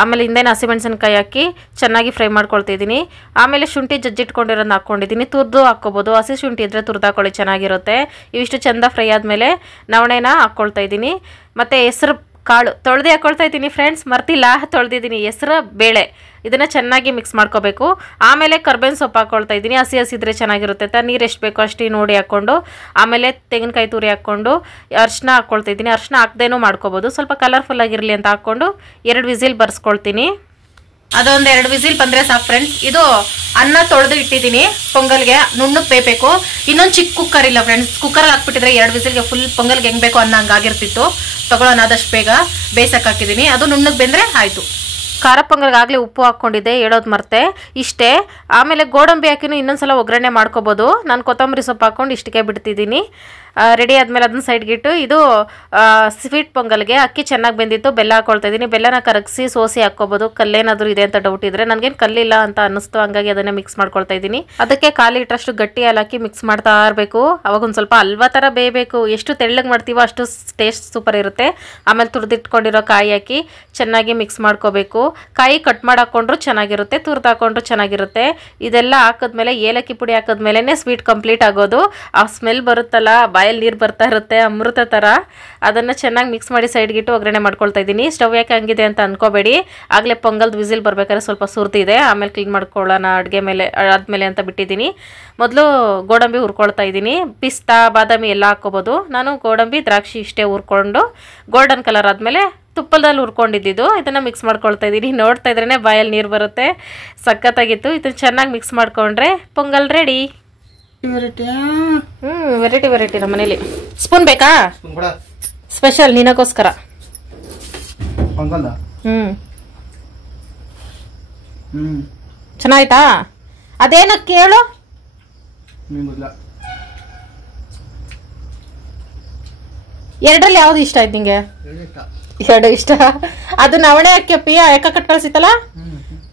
ಆಮೇಲೆ ಹಿಂದೆನೇ ಹಸಿಮೆಣಸಿನಕಾಯಿ ಹಾಕಿ ಚೆನ್ನಾಗಿ ಫ್ರೈ ಮಾಡ್ಕೊಳ್ತಾ ಇದ್ದೀನಿ. ಆಮೇಲೆ ಶುಂಠಿ ಜಜ್ಜಿಟ್ಕೊಂಡಿರೋದನ್ನ ಹಾಕೊಂಡಿದ್ದೀನಿ. ತುರ್ದು ಹಾಕ್ಕೋಬೋದು, ಹಸಿ ಶುಂಠಿ ಇದ್ರೆ ತುರ್ದು ಹಾಕೊಳ್ಳಿ, ಚೆನ್ನಾಗಿರುತ್ತೆ. ಇವಿಷ್ಟು ಚೆಂದ ಫ್ರೈ ಆದಮೇಲೆ ನವಣೆನ ಹಾಕ್ಕೊಳ್ತಾ ಇದ್ದೀನಿ. ಮತ್ತು ಹೆಸರು ಕಾಳು ತೊಳೆದು ಹಾಕೊಳ್ತಾ ಇದ್ದೀನಿ ಫ್ರೆಂಡ್ಸ್, ಮರ್ತಿಲ್ಲ, ತೊಳೆದಿದ್ದೀನಿ. ಹೆಸರು ಬೇಳೆ ಇದನ್ನು ಚೆನ್ನಾಗಿ ಮಿಕ್ಸ್ ಮಾಡ್ಕೋಬೇಕು. ಆಮೇಲೆ ಕರ್ಬೇವಿನ ಸೊಪ್ಪು ಹಾಕ್ಕೊಳ್ತಾ ಇದ್ದೀನಿ. ಹಸಿ ಹಸಿದ್ರೆ ಚೆನ್ನಾಗಿರುತ್ತೆ. ನೀರು ಎಷ್ಟು ಬೇಕೋ ಅಷ್ಟು ನೋಡಿ ಹಾಕ್ಕೊಂಡು, ಆಮೇಲೆ ತೆಂಗಿನಕಾಯಿ ತುರಿ ಹಾಕ್ಕೊಂಡು ಅರಿಶಿನ ಹಾಕ್ಕೊಳ್ತಾ ಇದ್ದೀನಿ. ಅರಿಶಿನ ಹಾಕ್ದೇನೂ ಮಾಡ್ಕೋಬೋದು, ಸ್ವಲ್ಪ ಕಲರ್ಫುಲ್ ಆಗಿರಲಿ ಅಂತ ಹಾಕ್ಕೊಂಡು 2 ವಿಸಿಲ್ ಬರ್ಸ್ಕೊಳ್ತೀನಿ. ಅದೊಂದು 2 ವಿಸಿಲ್ ಬಂದ್ರೆ ಸಾಕು ಫ್ರೆಂಡ್ಸ್. ಇದು ಅನ್ನ ತೊಳೆದು ಇಟ್ಟಿದ್ದೀನಿ ಪೊಂಗಲ್ಗೆ, ನುಣ್ಣಗೆ ಬೇಯಬೇಕು. ಇನ್ನೊಂದು ಚಿಕ್ಕ ಕುಕ್ಕರ್ ಇಲ್ಲ ಫ್ರೆಂಡ್ಸ್, ಕುಕ್ಕರ್ ಹಾಕ್ಬಿಟ್ಟಿದ್ರೆ 2 ವಿಸಿಲ್ಗೆ ಫುಲ್ ಪೊಂಗಲ್ಗೆ ಹೆಂಗ್ ಬೇಕು ಅನ್ನ ಹಂಗಾಗಿರ್ತಿತ್ತು. ತಗೊಳ್ಳೋಣ ಆದಷ್ಟು ಬೇಗ ಬೇಯಿಸಕ್ ಹಾಕಿದ್ದೀನಿ. ಅದು ನುಣ್ಣಗೆ ಬೆಂದ್ರೆ ಆಯ್ತು. ಖಾರ ಪೊಂಗಲ್ಗೆ ಆಗಲೇ ಉಪ್ಪು ಹಾಕ್ಕೊಂಡಿದ್ದೆ, ಹೇಳೋದು ಮರ್ತೆ. ಇಷ್ಟೇ. ಆಮೇಲೆ ಗೋಡಂಬಿ ಹಾಕಿನೂ ಇನ್ನೊಂದ್ಸಲ ಒಗ್ಗರಣೆ ಮಾಡ್ಕೋಬೋದು. ನಾನು ಕೊತ್ತಂಬರಿ ಸೊಪ್ಪು ಹಾಕ್ಕೊಂಡು ಇಷ್ಟಕ್ಕೆ ಬಿಡ್ತಿದ್ದೀನಿ. ರೆಡಿ ಆದಮೇಲೆ ಅದನ್ನ ಸೈಡ್ಗಿಟ್ಟು, ಇದು ಸ್ವೀಟ್ ಪೊಂಗಲ್ಗೆ ಅಕ್ಕಿ ಚೆನ್ನಾಗಿ ಬೆಂದಿತ್ತು, ಬೆಲ್ಲ ಹಾಕ್ಕೊಳ್ತಾ ಇದ್ದೀನಿ. ಬೆಲ್ಲನ ಕರಗಿಸಿ ಸೋಸಿ ಹಾಕ್ಕೋಬೋದು. ಕಲ್ಲೇನಾದರೂ ಇದೆ ಅಂತ ಡೌಟ್ ಇದ್ರೆ, ನನಗೇನು ಕಲ್ಲಿಲ್ಲ ಅಂತ ಅನ್ನಿಸ್ತು, ಹಂಗಾಗಿ ಅದನ್ನೇ ಮಿಕ್ಸ್ ಮಾಡ್ಕೊಳ್ತಾ ಇದ್ದೀನಿ. ಅದಕ್ಕೆ ಕಾಲು ಇಟ್ಟಷ್ಟು ಗಟ್ಟಿ ಹಾಕಿ ಮಿಕ್ಸ್ ಮಾಡ್ತಾ ಇರಬೇಕು. ಅವಾಗ ಒಂದು ಸ್ವಲ್ಪ ಹಲ್ವಾ ಥರ ಬೇಯಬೇಕು. ಎಷ್ಟು ತೆಳ್ಳಗೆ ಮಾಡ್ತೀವೋ ಅಷ್ಟು ಟೇಸ್ಟ್ ಸೂಪರ್ ಇರುತ್ತೆ. ಆಮೇಲೆ ತುರಿದಿಟ್ಕೊಂಡಿರೋ ಕಾಯಿ ಹಾಕಿ ಚೆನ್ನಾಗಿ ಮಿಕ್ಸ್ ಮಾಡ್ಕೋಬೇಕು. ಕಾಯಿ ಕಟ್ ಮಾಡಿ ಹಾಕ್ಕೊಂಡ್ರು ಚೆನ್ನಾಗಿರುತ್ತೆ, ತುರ್ದು ಹಾಕ್ಕೊಂಡ್ರು ಚೆನ್ನಾಗಿರುತ್ತೆ. ಇದೆಲ್ಲ ಹಾಕಿದ್ಮೇಲೆ ಏಲಕ್ಕಿ ಪುಡಿ ಹಾಕಿದ್ಮೇಲೆ ಸ್ವೀಟ್ ಕಂಪ್ಲೀಟ್ ಆಗೋದು. ಆ ಸ್ಮೆಲ್ ಬರುತ್ತಲ್ಲ, ಬಾಯಲ್ಲಿ ನೀರು ಬರ್ತಾ ಇರುತ್ತೆ, ಅಮೃತ ಥರ. ಅದನ್ನು ಚೆನ್ನಾಗಿ ಮಿಕ್ಸ್ ಮಾಡಿ ಸೈಡ್ಗಿಟ್ಟು ಒಗ್ಗರಣೆ ಮಾಡ್ಕೊಳ್ತಾ ಇದ್ದೀನಿ. ಸ್ಟವ್ ಯಾಕೆ ಹಂಗಿದೆ ಅಂತ ಅನ್ಕೋಬೇಡಿ, ಆಗಲೇ ಪೊಂಗಲ್ದು ವಿಸಿಲ್ ಬರ್ಬೇಕಾದ್ರೆ ಸ್ವಲ್ಪ ಸುರಿದಿದೆ. ಆಮೇಲೆ ಕ್ಲೀನ್ ಮಾಡ್ಕೊಳ್ಳೋಣ ಅಡುಗೆ ಮೇಲೆ ಆದಮೇಲೆ ಅಂತ ಬಿಟ್ಟಿದ್ದೀನಿ. ಮೊದಲು ಗೋಡಂಬಿ ಹುರ್ಕೊಳ್ತಾ ಇದ್ದೀನಿ. ಪಿಸ್ತಾ ಬಾದಾಮಿ ಎಲ್ಲ ಹಾಕ್ಕೋಬೋದು. ನಾನು ಗೋಡಂಬಿ ದ್ರಾಕ್ಷಿ ಇಷ್ಟೇ ಹುರ್ಕೊಂಡು ಗೋಲ್ಡನ್ ಕಲರ್ ಆದಮೇಲೆ ತುಪ್ಪದಲ್ಲಿ ಹುರ್ಕೊಂಡಿದ್ದು ಇದನ್ನು ಮಿಕ್ಸ್ ಮಾಡ್ಕೊಳ್ತಾ ಇದ್ದೀನಿ. ನೋಡ್ತಾ ಇದ್ರೇ ಬಾಯಲ್ಲಿ ನೀರು ಬರುತ್ತೆ, ಸಖತ್ತಾಗಿತ್ತು. ಇದನ್ನು ಚೆನ್ನಾಗಿ ಮಿಕ್ಸ್ ಮಾಡಿಕೊಂಡ್ರೆ ಪೊಂಗಲ್ ರೆಡಿ. ವೆರೈಟಿ ನಮ್ಮ ಮನೇಲಿ. ಸ್ಪೂನ್ ಬೇಕಾ? ಸ್ಪೆಷಲ್ ನಿನಗೋಸ್ಕರ. ಚೆನ್ನಾಯ್ತಾ? ಅದೇನ ಕೇಳು. ಎರಡರಲ್ಲಿ ಯಾವ್ದು ಇಷ್ಟ ಆಯ್ತು ನಿಂಗೆ? 2 ಇಷ್ಟ. ಅದು ನವಣೆ ಅಕ್ಕಿ ಯಾಕ ಕಟ್ ಕಳ್ಸಿತ್ತಲ್ಲ,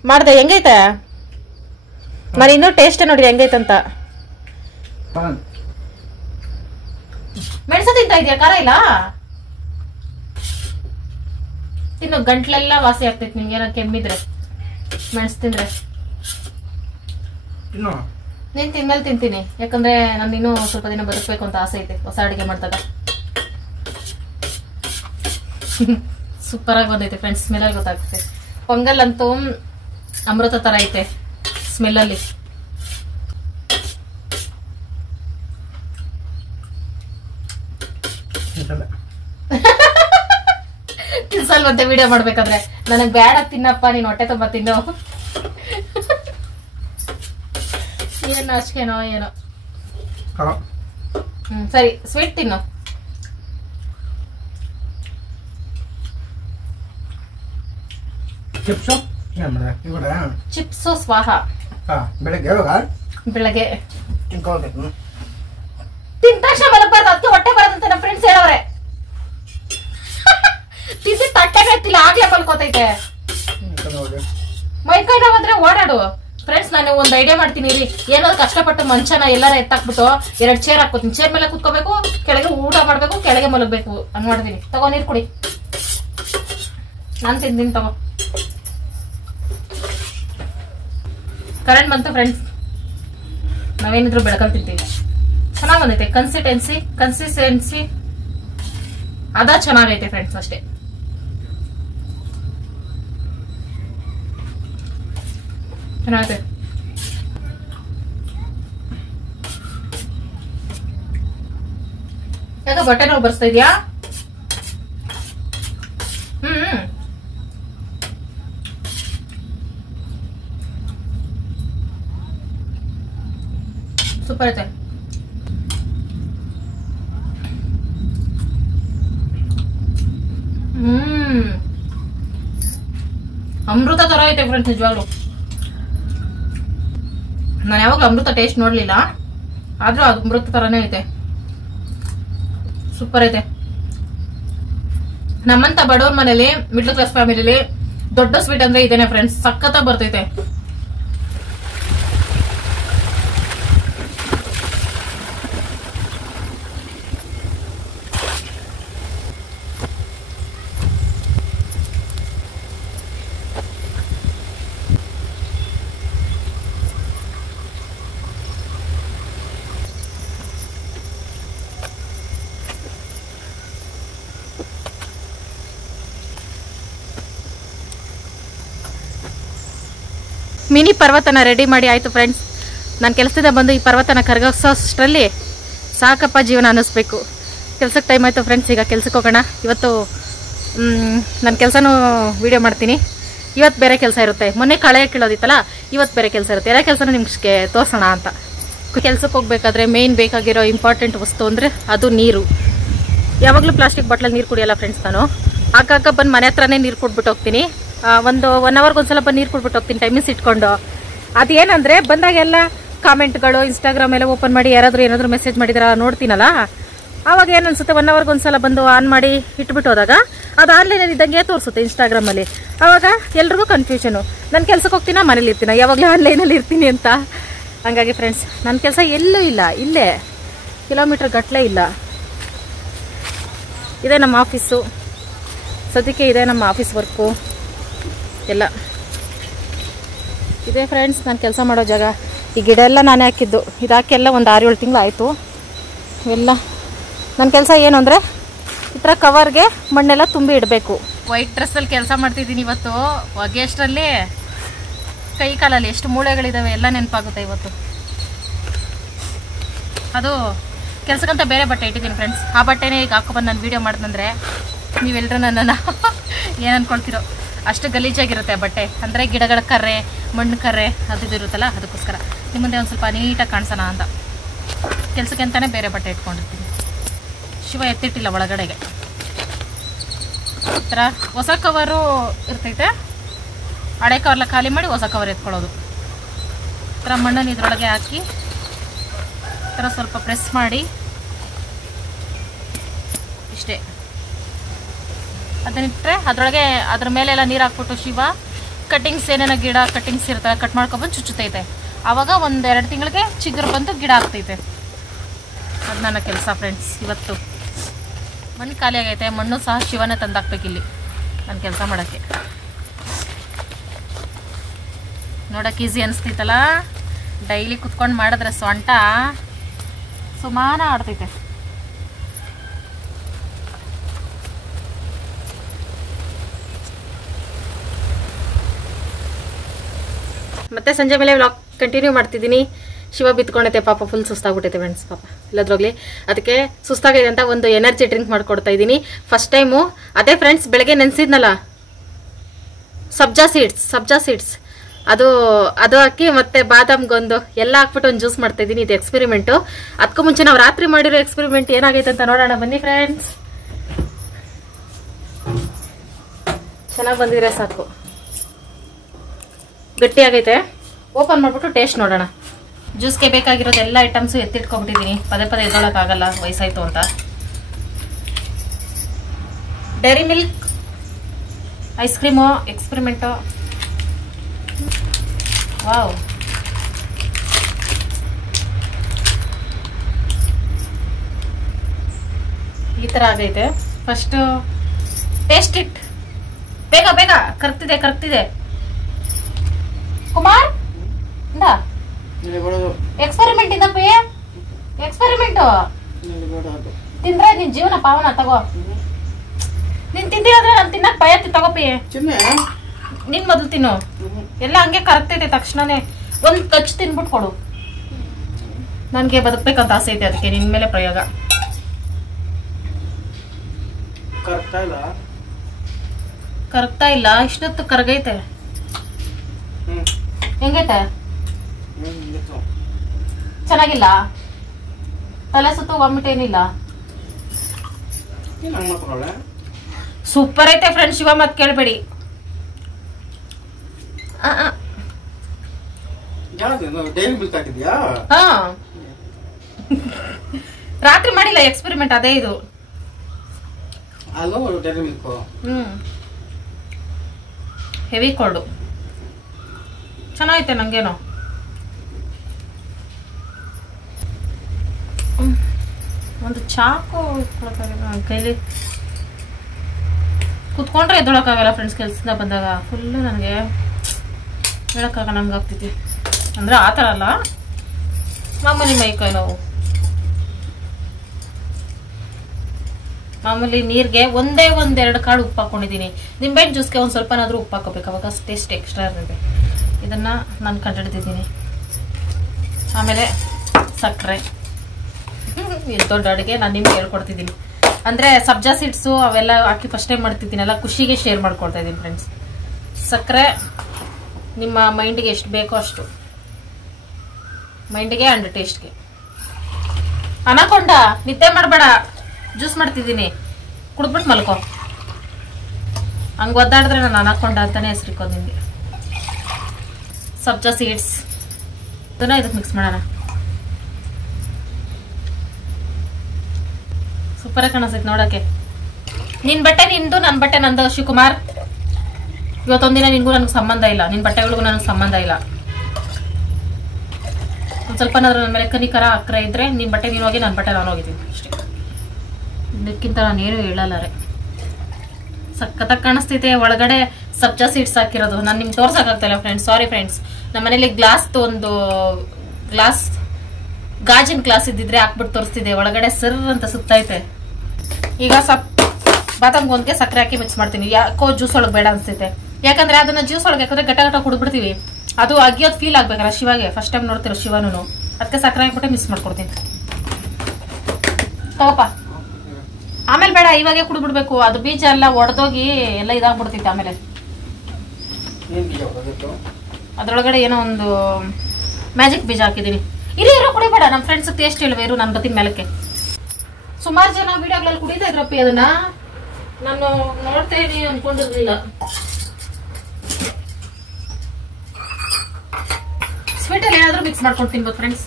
ಮಾಡ್ದೆ. ಹೆಂಗೈತೆ? ನಾನು ಇನ್ನೂ ಟೇಸ್ಟ್ ನೋಡಿ ಹೆಂಗೈತಂತ. ಮೆಣಸು ತಿಂತಾ ಇದೆಯಾ? ಖಾರ ಇಲ್ಲ ತಿನ್ನು, ಗಂಟ್ಲೆಲ್ಲ ವಾಸಿ ಆಗ್ತೈತಿ ನಿಂಗೆ ಏನೋ ಕೆಮ್ಮಿದ್ರೆ ಮೆಣಸು ತಿಂದ್ರೆ. ನೀನ್ ತಿನ್ಮೇಲೆ ತಿಂತೀನಿ, ಯಾಕಂದ್ರೆ ನಾನು ಇನ್ನೂ ಸ್ವಲ್ಪ ದಿನ ಬದುಕಬೇಕು ಅಂತ ಆಸೆ ಐತೆ ಹೊಸ ಅಡುಗೆ ಮಾಡ್ದಾಗ. ಸೂಪರ್ ಆಗಿ ಬಂದೈತೆ ಫ್ರೆಂಡ್ಸ್, ಸ್ಮೆಲ್ ಗೊತ್ತಾಗ್ತದೆ. ಪೊಂಗಲ್ ಅಂತೂ ಅಮೃತ ತರ ಐತೆ ಸ್ಮೆಲ್ ಅಲ್ಲಿ. ತಿನ್ಸಲ್ವಂತೆ ವಿಡಿಯೋ ಮಾಡ್ಬೇಕಾದ್ರೆ. ನನಗ್ ಬೇಡ ತಿನ್ನಪ್ಪ, ನೀನ್ ಹೊಟ್ಟೆ ತುಂಬ ತಿನ್ನೋ. ಏನು ಅಷ್ಟೇನೋ ಏನೋ. ಸರಿ, ಸ್ವೀಟ್ ತಿನ್ನು. ಚಿಪ್ಸು ಸ್ವಾಹ. ಬೆಳಗ್ಗೆ ತಿಂದ ತಕ್ಷಣ ಮಲಗಬಾರ್ದು, ಅದಕ್ಕೆ ಹೊಟ್ಟೆ ಬರೋದಂತೆ ನಮ್ಮ ಫ್ರೆಂಡ್ಸ್ ಹೇಳವ್ರೆ. ತಿಂದಿ ತಟ್ಟೆ ಬೇಕಿಲ್ಲ, ಆಗ್ಲೇ ಮಲ್ಕೋತೈತೆ. ಮೈಕೈ ನೋವಂದ್ರೆ ಓಡಾಡು. ಫ್ರೆಂಡ್ಸ್, ನಾನು ಒಂದು ಐಡಿಯಾ ಮಾಡ್ತೀನಿ ರೀ. ಏನಾದ್ರು ಕಷ್ಟಪಟ್ಟು ಮಂಚನ ಎಲ್ಲಾರ ಎತ್ತಾಕ್ಬಿಟ್ಟು 2 ಚೇರ್ ಹಾಕೋತೀನಿ. ಚೇರ್ ಮೇಲೆ ಕುತ್ಕೋಬೇಕು, ಕೆಳಗೆ ಊಟ ಮಾಡ್ಬೇಕು, ಕೆಳಗೆ ಮಲಗಬೇಕು. ಹಂಗ್ ಮಾಡ್ತೀನಿ. ತಗೋ ನೀರ್ ಕುಡಿ. ನಾನ್ ತಿಂತೀನಿ ತಗೋ. ಕರೆಂಟ್ ಬಂತು ಫ್ರೆಂಡ್ಸ್, ನಾವೇನಿದ್ರು ಬೆಳಕಲ್ಲಿ ತಿಂತೀವಿ. ಚೆನ್ನಾಗ್ ಬಂದೈತೆ. ಕನ್ಸಿಸ್ಟೆನ್ಸಿ ಅದ ಚೆನ್ನಾಗೈತೆ ಫ್ರೆಂಡ್ಸ್, ಅಷ್ಟೇ. ಚೆನ್ನಾಗೈತೆ. ಯಾಕ ಬಟ್ಟೆ ನೋವು ಬರ್ಸ್ತಾ ಇದ್ಯಾ? ಸೂಪರ್ ಐತೆ. ಅಮೃತ ತರ ಐತೆ ಫ್ರೆಂಡ್ಸ್, ನಿಜವಾಗ್ಲು. ನಾನು ಯಾವಾಗ್ಲೂ ಅಮೃತ ಟೇಸ್ಟ್ ನೋಡ್ಲಿಲ್ಲ, ಆದ್ರೂ ಅದು ಅಮೃತ ತರನೇ ಐತೆ. ಸೂಪರ್ ಐತೆ. ನಮ್ಮಂತ ಬಡವ್ರ ಮನೇಲಿ, ಮಿಡ್ಲ್ ಕ್ಲಾಸ್ ಫ್ಯಾಮಿಲಿಲಿ ದೊಡ್ಡ ಸ್ವೀಟ್ ಅಂದ್ರೆ ಇದೇನೆ ಫ್ರೆಂಡ್ಸ್. ಸಖತ್ತಾಗಿ ಬರ್ತೈತೆ. ಮಿನಿ ಪರ್ವತನ ರೆಡಿ ಮಾಡಿ ಆಯಿತು ಫ್ರೆಂಡ್ಸ್. ನಾನು ಕೆಲಸದಿಂದ ಬಂದು ಈ ಪರ್ವತನ ಕರಗಿಸೋಷ್ಟರಲ್ಲಿ ಸಾಕಪ್ಪ ಜೀವನ ಅನ್ನಿಸ್ಬೇಕು. ಕೆಲ್ಸಕ್ಕೆ ಟೈಮ್ ಆಯಿತು ಫ್ರೆಂಡ್ಸ್. ಈಗ ಕೆಲ್ಸಕ್ಕೆ ಹೋಗೋಣ. ಇವತ್ತು ನನ್ನ ಕೆಲಸನೂ ವೀಡಿಯೋ ಮಾಡ್ತೀನಿ. ಇವತ್ತು ಬೇರೆ ಕೆಲಸ ಇರುತ್ತೆ. ಮೊನ್ನೆ ಕಳೆ ಕೀಳೋದಿತ್ತಲ್ಲ, ಇವತ್ತು ಬೇರೆ ಕೆಲಸ ಇರುತ್ತೆ. ಎಲ್ಲ ಕೆಲಸನ ನಿಮ್ಗೆ ತೋರ್ಸೋಣ ಅಂತ. ಕೆಲ್ಸಕ್ಕೆ ಹೋಗ್ಬೇಕಾದ್ರೆ ಮೇಯ್ನ್ ಬೇಕಾಗಿರೋ ಇಂಪಾರ್ಟೆಂಟ್ ವಸ್ತು ಅಂದರೆ ಅದು ನೀರು. ಯಾವಾಗಲೂ ಪ್ಲಾಸ್ಟಿಕ್ ಬಾಟ್ಲಲ್ಲಿ ನೀರು ಕುಡಿಯಲ್ಲ ಫ್ರೆಂಡ್ಸ್. ನಾನು ಆಗಾಗ ಬಂದು ಮನೆ ಹತ್ರನೇ ನೀರು ಕೊಟ್ಬಿಟ್ಟು ಹೋಗ್ತೀನಿ. ಒಂದು 1 ಅವರ್ಗೆ ಒಂದ್ಸಲ ಬಂದು ನೀರು ಕೊಟ್ಬಿಟ್ಟು ಹೋಗ್ತೀನಿ ಟೈಮಿಂಗ್ಸ್ ಇಟ್ಕೊಂಡು. ಅದೇನಂದರೆ ಬಂದಾಗೆಲ್ಲ ಕಾಮೆಂಟ್ಗಳು ಇನ್ಸ್ಟಾಗ್ರಾಮ್ ಎಲ್ಲ ಓಪನ್ ಮಾಡಿ ಯಾರಾದರೂ ಏನಾದರೂ ಮೆಸೇಜ್ ಮಾಡಿದಾರ ನೋಡ್ತೀನಲ್ಲ, ಆವಾಗ ಏನು ಅನ್ಸುತ್ತೆ 1 ಅವರ್ಗೆ ಒಂದ್ಸಲ ಬಂದು ಆನ್ ಮಾಡಿ ಇಟ್ಬಿಟ್ಟು ಹೋದಾಗ ಅದು ಆನ್ಲೈನಲ್ಲಿ ಇದ್ದಂಗೆ ತೋರಿಸುತ್ತೆ ಇನ್ಸ್ಟಾಗ್ರಾಮಲ್ಲಿ. ಆವಾಗ ಎಲ್ರಿಗೂ ಕನ್ಫ್ಯೂಷನು, ನಾನು ಕೆಲ್ಸಕ್ಕೆ ಹೋಗ್ತೀನ ಮನೇಲಿ ಇರ್ತೀನ, ಯಾವಾಗಲೂ ಆನ್ಲೈನಲ್ಲಿ ಇರ್ತೀನಿ ಅಂತ. ಹಂಗಾಗಿ ಫ್ರೆಂಡ್ಸ್ ನನ್ನ ಕೆಲಸ ಎಲ್ಲೂ ಇಲ್ಲ, ಇಲ್ಲೇ ಕಿಲೋಮೀಟ್ರ್ ಗಟ್ಟಲೆ ಇಲ್ಲ. ಇದೇ ನಮ್ಮ ಆಫೀಸು, ಸದ್ಯಕ್ಕೆ ಇದೆ ನಮ್ಮ ಆಫೀಸ್ ವರ್ಕು ಎಲ್ಲ ಇದೆ ಫ್ರೆಂಡ್ಸ್. ನಾನು ಕೆಲಸ ಮಾಡೋ ಜಾಗ. ಈ ಗಿಡ ಎಲ್ಲ ನಾನೇ ಹಾಕಿದ್ದು, ಇದು ಹಾಕೆಲ್ಲ ಒಂದು 6-7 ತಿಂಗಳು ಆಯಿತು. ಇವೆಲ್ಲ ನನ್ನ ಕೆಲಸ ಏನು ಅಂದರೆ ಈ ಥರ ಕವರ್ಗೆ ಮಣ್ಣೆಲ್ಲ ತುಂಬಿ ಇಡಬೇಕು. ವೈಟ್ ಡ್ರೆಸ್ಸಲ್ಲಿ ಕೆಲಸ ಮಾಡ್ತಿದ್ದೀನಿ ಇವತ್ತು. ಹೊಗೆಷ್ಟರಲ್ಲಿ ಕೈ ಕಾಲಲ್ಲಿ ಎಷ್ಟು ಮೂಳೆಗಳಿದ್ದಾವೆ ಎಲ್ಲ ನೆನಪಾಗುತ್ತೆ ಇವತ್ತು. ಅದು ಕೆಲಸಕ್ಕಂತ ಬೇರೆ ಬಟ್ಟೆ ಇಟ್ಟಿದ್ದೀನಿ ಫ್ರೆಂಡ್ಸ್. ಆ ಬಟ್ಟೆನೇ ಈಗ ಹಾಕೊಬಂದು ನಾನು ವೀಡಿಯೋ ಮಾಡಿದಂದರೆ ನೀವೆಲ್ಲರೂ ನನ್ನನ್ನು ಏನು ಅಂದ್ಕೊಳ್ತಿರೋ, ಅಷ್ಟು ಗಲೀಜಾಗಿರುತ್ತೆ ಬಟ್ಟೆ. ಅಂದರೆ ಗಿಡಗಳ ಕರ್ರೆ, ಮಣ್ಣು ಕರ್ರೆ ಅದು ಇರುತ್ತಲ್ಲ, ಅದಕ್ಕೋಸ್ಕರ ನಿಮ್ಮ ಮುಂದೆ ಒಂದು ಸ್ವಲ್ಪ ನೀಟಾಗಿ ಕಾಣಿಸೋಣ ಅಂತ ಕೆಲಸಕ್ಕೆ ಅಂತಲೇ ಬೇರೆ ಬಟ್ಟೆ ಇಟ್ಕೊಂಡಿರ್ತೀನಿ. ಶಿವ ಎತ್ತಿಟ್ಟಿಲ್ಲ ಒಳಗಡೆಗೆ. ಈ ಥರ ಹೊಸ ಕವರು ಇರ್ತೈತೆ, ಹಳೆ ಕವರ್ಲ ಖಾಲಿ ಮಾಡಿ ಹೊಸ ಕವರ್ ಎತ್ಕೊಳ್ಳೋದು. ಈ ಥರ ಮಣ್ಣನ್ನು ಇದ್ರೊಳಗೆ ಹಾಕಿ ಈ ಥರ ಸ್ವಲ್ಪ ಪ್ರೆಸ್ ಮಾಡಿ ಇಷ್ಟೇ ಅದನ್ನಿಟ್ಟರೆ ಅದರೊಳಗೆ ಅದ್ರ ಮೇಲೆಲ್ಲ ನೀರು ಹಾಕ್ಬಿಟ್ಟು ಶಿವ ಕಟ್ಟಿಂಗ್ಸ್ ಏನೇನೋ ಗಿಡ ಕಟ್ಟಿಂಗ್ಸ್ ಇರ್ತವೆ ಕಟ್ ಮಾಡ್ಕೊಬಂದು ಚುಚ್ಚುತ್ತೈತೆ. ಆವಾಗ 1-2 ತಿಂಗಳಿಗೆ ಚಿಗುರು ಬಂದು ಗಿಡ ಆಗ್ತೈತೆ. ಅದು ನನ್ನ ಕೆಲಸ ಫ್ರೆಂಡ್ಸ್. ಇವತ್ತು ಮಣ್ಣು ಖಾಲಿ ಆಗೈತೆ, ಮಣ್ಣು ಸಹ ಶಿವನೇ ತಂದಾಕ್ಬೇಕಿಲ್ಲಿ ನನ್ನ ಕೆಲಸ ಮಾಡೋಕ್ಕೆ. ನೋಡೋಕೆ ಈಸಿ ಅನಿಸ್ತೈತಲ್ಲ, ಡೈಲಿ ಕುತ್ಕೊಂಡು ಮಾಡಿದ್ರೆ ಸೊಂಟ ಸುಮಾನ ಆಡ್ತೈತೆ. ಮತ್ತೆ ಸಂಜೆ ಮೇಲೆ ವ್ಲಾಗ್ ಕಂಟಿನ್ಯೂ ಮಾಡ್ತಿದ್ದೀನಿ. ಶಿವ ಬಿತ್ಕೊಂಡೈತೆ ಪಾಪ, ಫುಲ್ ಸುಸ್ತಾಗ್ಬಿಟ್ಟೈತೆ ಫ್ರೆಂಡ್ಸ್ ಪಾಪ. ಇಲ್ಲದ್ರೋಗ್ಲಿ ಅದಕ್ಕೆ ಸುಸ್ತಾಗಿದೆ ಅಂತ ಒಂದು ಎನರ್ಜಿ ಡ್ರಿಂಕ್ ಮಾಡ್ಕೊಡ್ತಾ ಇದ್ದೀನಿ. ಫಸ್ಟ್ ಟೈಮು ಅದೇ ಫ್ರೆಂಡ್ಸ್ ಬೆಳಗ್ಗೆ ನೆನೆಸಿದ್ನಲ್ಲ ಸಬ್ಜಾ ಸೀಡ್ಸ್ ಅದು ಹಾಕಿ ಮತ್ತೆ ಬಾದಾಮ್ಗೊಂದು ಎಲ್ಲ ಹಾಕ್ಬಿಟ್ಟು ಒಂದು ಜ್ಯೂಸ್ ಮಾಡ್ತಾ ಇದ್ದೀನಿ. ಇದು ಎಕ್ಸ್ಪೆರಿಮೆಂಟು. ಅದಕ್ಕೂ ಮುಂಚೆ ನಾವು ರಾತ್ರಿ ಮಾಡಿರೋ ಎಕ್ಸ್ಪೆರಿಮೆಂಟ್ ಏನಾಗೈತೆ ಅಂತ ನೋಡೋಣ ಬನ್ನಿ ಫ್ರೆಂಡ್ಸ್. ಚೆನ್ನಾಗಿ ಬಂದಿದ್ರೆ ಸಾಕು. ಗಟ್ಟಿ ಆಗೈತೆ. ಓಪನ್ ಮಾಡ್ಬಿಟ್ಟು ಟೇಸ್ಟ್ ನೋಡೋಣ. ಜ್ಯೂಸ್ಗೆ ಬೇಕಾಗಿರೋದು ಎಲ್ಲ ಐಟಮ್ಸು ಎತ್ತಿಟ್ಕೊಂಡ್ಬಿಟ್ಟಿದ್ದೀನಿ. ಪದೇ ಎದ್ದೊಳಕ್ಕಾಗಲ್ಲ, ವಯಸ್ಸಾಯ್ತು ಅಂತ. Dairy milk ice cream experiment. Wow, ಈ ಥರ ಆಗೈತೆ. First taste it. ಬೇಗ ಕರ್ತಿದೆ ಕುಮಾರ್ ಇಂದ ಎಕ್ಸ್ಪೆರಿಮೆಂಟ್ ಇದಪ್ಪ. ಎಕ್ಸ್ಪೆರಿಮೆಂಟು ತಿಂದ್ರೆ ನಿನ್ ಜೀವನ ಪಾವನ. ತಗೋ, ನೀನ್ ತಿಂದಿರೋದ್ರೆ ನಾನು ತಿನ್ನಕ್ ಭಯ. ತಗೋಪಿ, ನಿನ್ ಮೊದಲು ತಿನ್ನು. ಎಲ್ಲ ಹಂಗೆ ಕರಗ್ತೈತೆ ತಕ್ಷಣನೇ. ಒಂದ್ ಕಚ್ ತಿನ್ಬಿಟ್ಟು ಕೊಡು. ನನ್ಗೆ ಬದುಕ್ಬೇಕಂತ ಆಸೆ ಐತೆ, ಅದಕ್ಕೆ ನಿನ್ ಮೇಲೆ ಪ್ರಯೋಗ. ಕರಗ್ತಾ ಇಲ್ಲ, ಇಷ್ಟೊತ್ತು ಕರಗೈತೆ. ಹೆಂಗೈತೆ? ಚೆನ್ನಾಗಿಲ್ಲ? ತಲೆ ಸುತ್ತು ವಾಮಿಟ್ ಏನಿಲ್ಲ? ಸೂಪರ್ ಐತೆ ಫ್ರೆಂಡ್ಸ್. ಶಿವ ಮತ್ ಕೇಳ್ಬೇಡಿ. ರಾತ್ರಿ ಮಾಡಿಲ್ಲ ಎಕ್ಸ್ಪೆರಿಮೆಂಟ್, ಅದೇ ಇದು. Heavy cold. ಚೆನ್ನಾಗೈತೆ. ನಂಗೇನೋ ಒಂದು ಚಾಕು ಕೈಲಿ ಕುತ್ಕೊಂಡ್ರೆ ಎದ್ದೊಳಕ್ಕಾಗಲ್ಲ ಫ್ರೆಂಡ್ಸ್. ಕೆಲ್ಸದಿಂದ ಬಂದಾಗ ಫುಲ್ಲು ನನಗೆ ಹೇಳಕ್ಕಾಗಲ್ಲ, ನಂಗೆ ಆಗ್ತೈತಿ. ಅಂದ್ರೆ ಆ ಥರ ಅಲ್ಲ, ಮಾಮೂಲಿ ಮೈಕೈ ನೋವು. ಮಾಮೂಲಿ ನೀರಿಗೆ ಒಂದೇ 1-2 ಕಾಳು ಉಪ್ಪು ಹಾಕೊಂಡಿದ್ದೀನಿ. ನಿಂಬೆಹಣ್ಣು ಜ್ಯೂಸ್ಗೆ ಒಂದು ಸ್ವಲ್ಪನಾದ್ರೂ ಉಪ್ಪು ಹಾಕೋಬೇಕು, ಅವಾಗ ಟೇಸ್ಟ್ ಎಕ್ಸ್ಟ್ರಾ ಇರ್ತದೆ. ಇದನ್ನ ನಾನು ಕಂಡುಹಿಡಿದಿದ್ದೀನಿ. ಆಮೇಲೆ ಸಕ್ಕರೆ. ಇದು ದೊಡ್ಡ ಅಡುಗೆ ನಾನು ನಿಮ್ಗೆ ಹೇಳ್ಕೊಡ್ತಿದ್ದೀನಿ. ಅಂದರೆ ಸಬ್ಜಾ ಸೀಡ್ಸು ಅವೆಲ್ಲ ಹಾಕಿ ಫಸ್ಟ್ ಟೈಮ್ ಮಾಡ್ತಿದ್ದೀನಲ್ಲ, ಖುಷಿಗೆ ಶೇರ್ ಮಾಡ್ಕೊಡ್ತಾ ಇದ್ದೀನಿ ಫ್ರೆಂಡ್ಸ್. ಸಕ್ಕರೆ ನಿಮ್ಮ ಮೈಂಡಿಗೆ ಎಷ್ಟು ಬೇಕೋ ಅಷ್ಟು, ಮೈಂಡಿಗೆ ಅಂಡ್ ಟೇಸ್ಟ್ಗೆ. ಅನಕೊಂಡ ನಿದ್ದೆ ಮಾಡಬೇಡ, ಜ್ಯೂಸ್ ಮಾಡ್ತಿದ್ದೀನಿ, ಕುಡಿದ್ಬಿಟ್ಟು ಮಲ್ಕೋ. ಹಂಗೆ ಒದ್ದಾಡಿದ್ರೆ ನಾನು ಅನಕೊಂಡ ಅಂತಾನೆ ಹೆಸರಿಕೋದು ನಿಮಗೆ. ಸಬ್ಜಾ ಸೀಡ್ಸ್ ಇದನ್ನ ಇದಕ್ಕೆ ಮಿಕ್ಸ್ ಮಾಡೋಣ. ಸೂಪರ್ ಆಗಿ ಕಾಣಿಸ್ತೈತೆ ನೋಡಕ್ಕೆ. ನಿನ್ ಬಟ್ಟೆ ನಿಂದು, ನನ್ನ ಬಟ್ಟೆ ನಂದು. ಶಿವಕುಮಾರ್, ಇವತ್ತೊಂದಿನ ನಿನ್ಗೂ ನನಗೆ ಸಂಬಂಧ ಇಲ್ಲ, ನಿನ್ ಬಟ್ಟೆಗಳಿಗೂ ನನಗೆ ಸಂಬಂಧ ಇಲ್ಲ. ಒಂದು ಸ್ವಲ್ಪ ನನ್ನ ಮೇಲೆ ಕನಿಕರ ಅಕ್ರೆ ಇದ್ರೆ ನಿನ್ ಬಟ್ಟೆ ನೀನು ಹೋಗಿ, ನನ್ನ ಬಟ್ಟೆ ನಾನು ಹೋಗಿದ್ದೀನಿ ಅಷ್ಟೇ. ಇದಕ್ಕಿಂತ ನಾನೇನು ಹೇಳಲ್ಲ ರೇ. ಸಖತ್ತಾಗಿ ಕಾಣಿಸ್ತೈತೆ. ಒಳಗಡೆ ಸಬ್ಜಾ ಸೀಡ್ಸ್ ಹಾಕಿರೋದು. ನಾನು ನಿಮ್ಗೆ ತೋರ್ಸಕ್ಕಾಗ್ತಿಲ್ಲ ಫ್ರೆಂಡ್ಸ್, ಸಾರಿ ಫ್ರೆಂಡ್ಸ್. ನಮ್ಮ ಮನೇಲಿ ಗ್ಲಾಸ್ದು ಒಂದು ಗಾಜಿನ ಗ್ಲಾಸ್ ಇದ್ದಿದ್ರೆ ಹಾಕ್ಬಿಟ್ಟು ತೋರಿಸ್ತಿದ್ದೆ. ಒಳಗಡೆ ಸರ್ ಅಂತ ಸುತ್ತೈತೆ. ಈಗ ಬಾದಾಮ್ ಗೋಂದ್ಗೆ ಸಕ್ಕರೆ ಹಾಕಿ ಮಿಕ್ಸ್ ಮಾಡ್ತೀನಿ. ಯಾಕೋ ಜ್ಯೂಸ್ ಒಳಗೆ ಬೇಡ ಅನ್ಸ್ತೈತೆ. ಯಾಕಂದ್ರೆ ಅದನ್ನ ಜ್ಯೂಸ್ ಒಳಗೆ ಯಾಕಂದ್ರೆ ಗಟ್ಟ ಕುಡಿದ್ಬಿಡ್ತೀವಿ, ಅದು ಅಗಿಯೋದು ಫೀಲ್ ಆಗ್ಬೇಕಲ್ಲ ಶಿವಾಗೆ. ಫಸ್ಟ್ ಟೈಮ್ ನೋಡ್ತಿರೋ ಶಿವನು, ಅದಕ್ಕೆ ಸಕ್ಕರೆ ಹಾಕ್ಬಿಟ್ಟು ಮಿಕ್ಸ್ ಮಾಡ್ಕೊಡ್ತೀನಿ. ತಗೋಪ. ಆಮೇಲೆ ಬೇಡ, ಇವಾಗೆ ಕುಡಿದ್ಬಿಡ್ಬೇಕು. ಅದು ಬೀಜ ಎಲ್ಲ ಒಡೆದೋಗಿ ಎಲ್ಲ ಇದಾಗ್ಬಿಡ್ತೈತೆ. ಆಮೇಲೆ ಅದ್ರೊಳಗಡೆ ಏನೋ ಒಂದು ಮ್ಯಾಜಿಕ್ ಬೀಜ ಹಾಕಿದೀನಿ. ಇರೋ ಕುಡಿಬೇಡ, ನಮ್ಮ ಫ್ರೆಂಡ್ಸ್ ಟೇಸ್ಟ್ ಹೇಳುವೆ. ಇರು, ನಾನು ಬತ್ತೀನಿ ಮೇಲಕ್ಕೆ. ಸುಮಾರು ಜನ ವಿಡಿಯೋಗಳಲ್ಲಿ ಕುಡಿತಾ ಇದ್ರಪ್ಪಿ, ಅದನ್ನ ನಾನು ನೋಡ್ತೇನೆ ಅನ್ಕೊಂಡಿರ್ಲಿಲ್ಲ. ಸ್ವೀಟ್ ಅಲ್ಲಿ ಏನಾದ್ರೂ ಮಿಕ್ಸ್ ಮಾಡ್ಕೊಂಡು ತಿನ್ಬೋದು ಫ್ರೆಂಡ್ಸ್.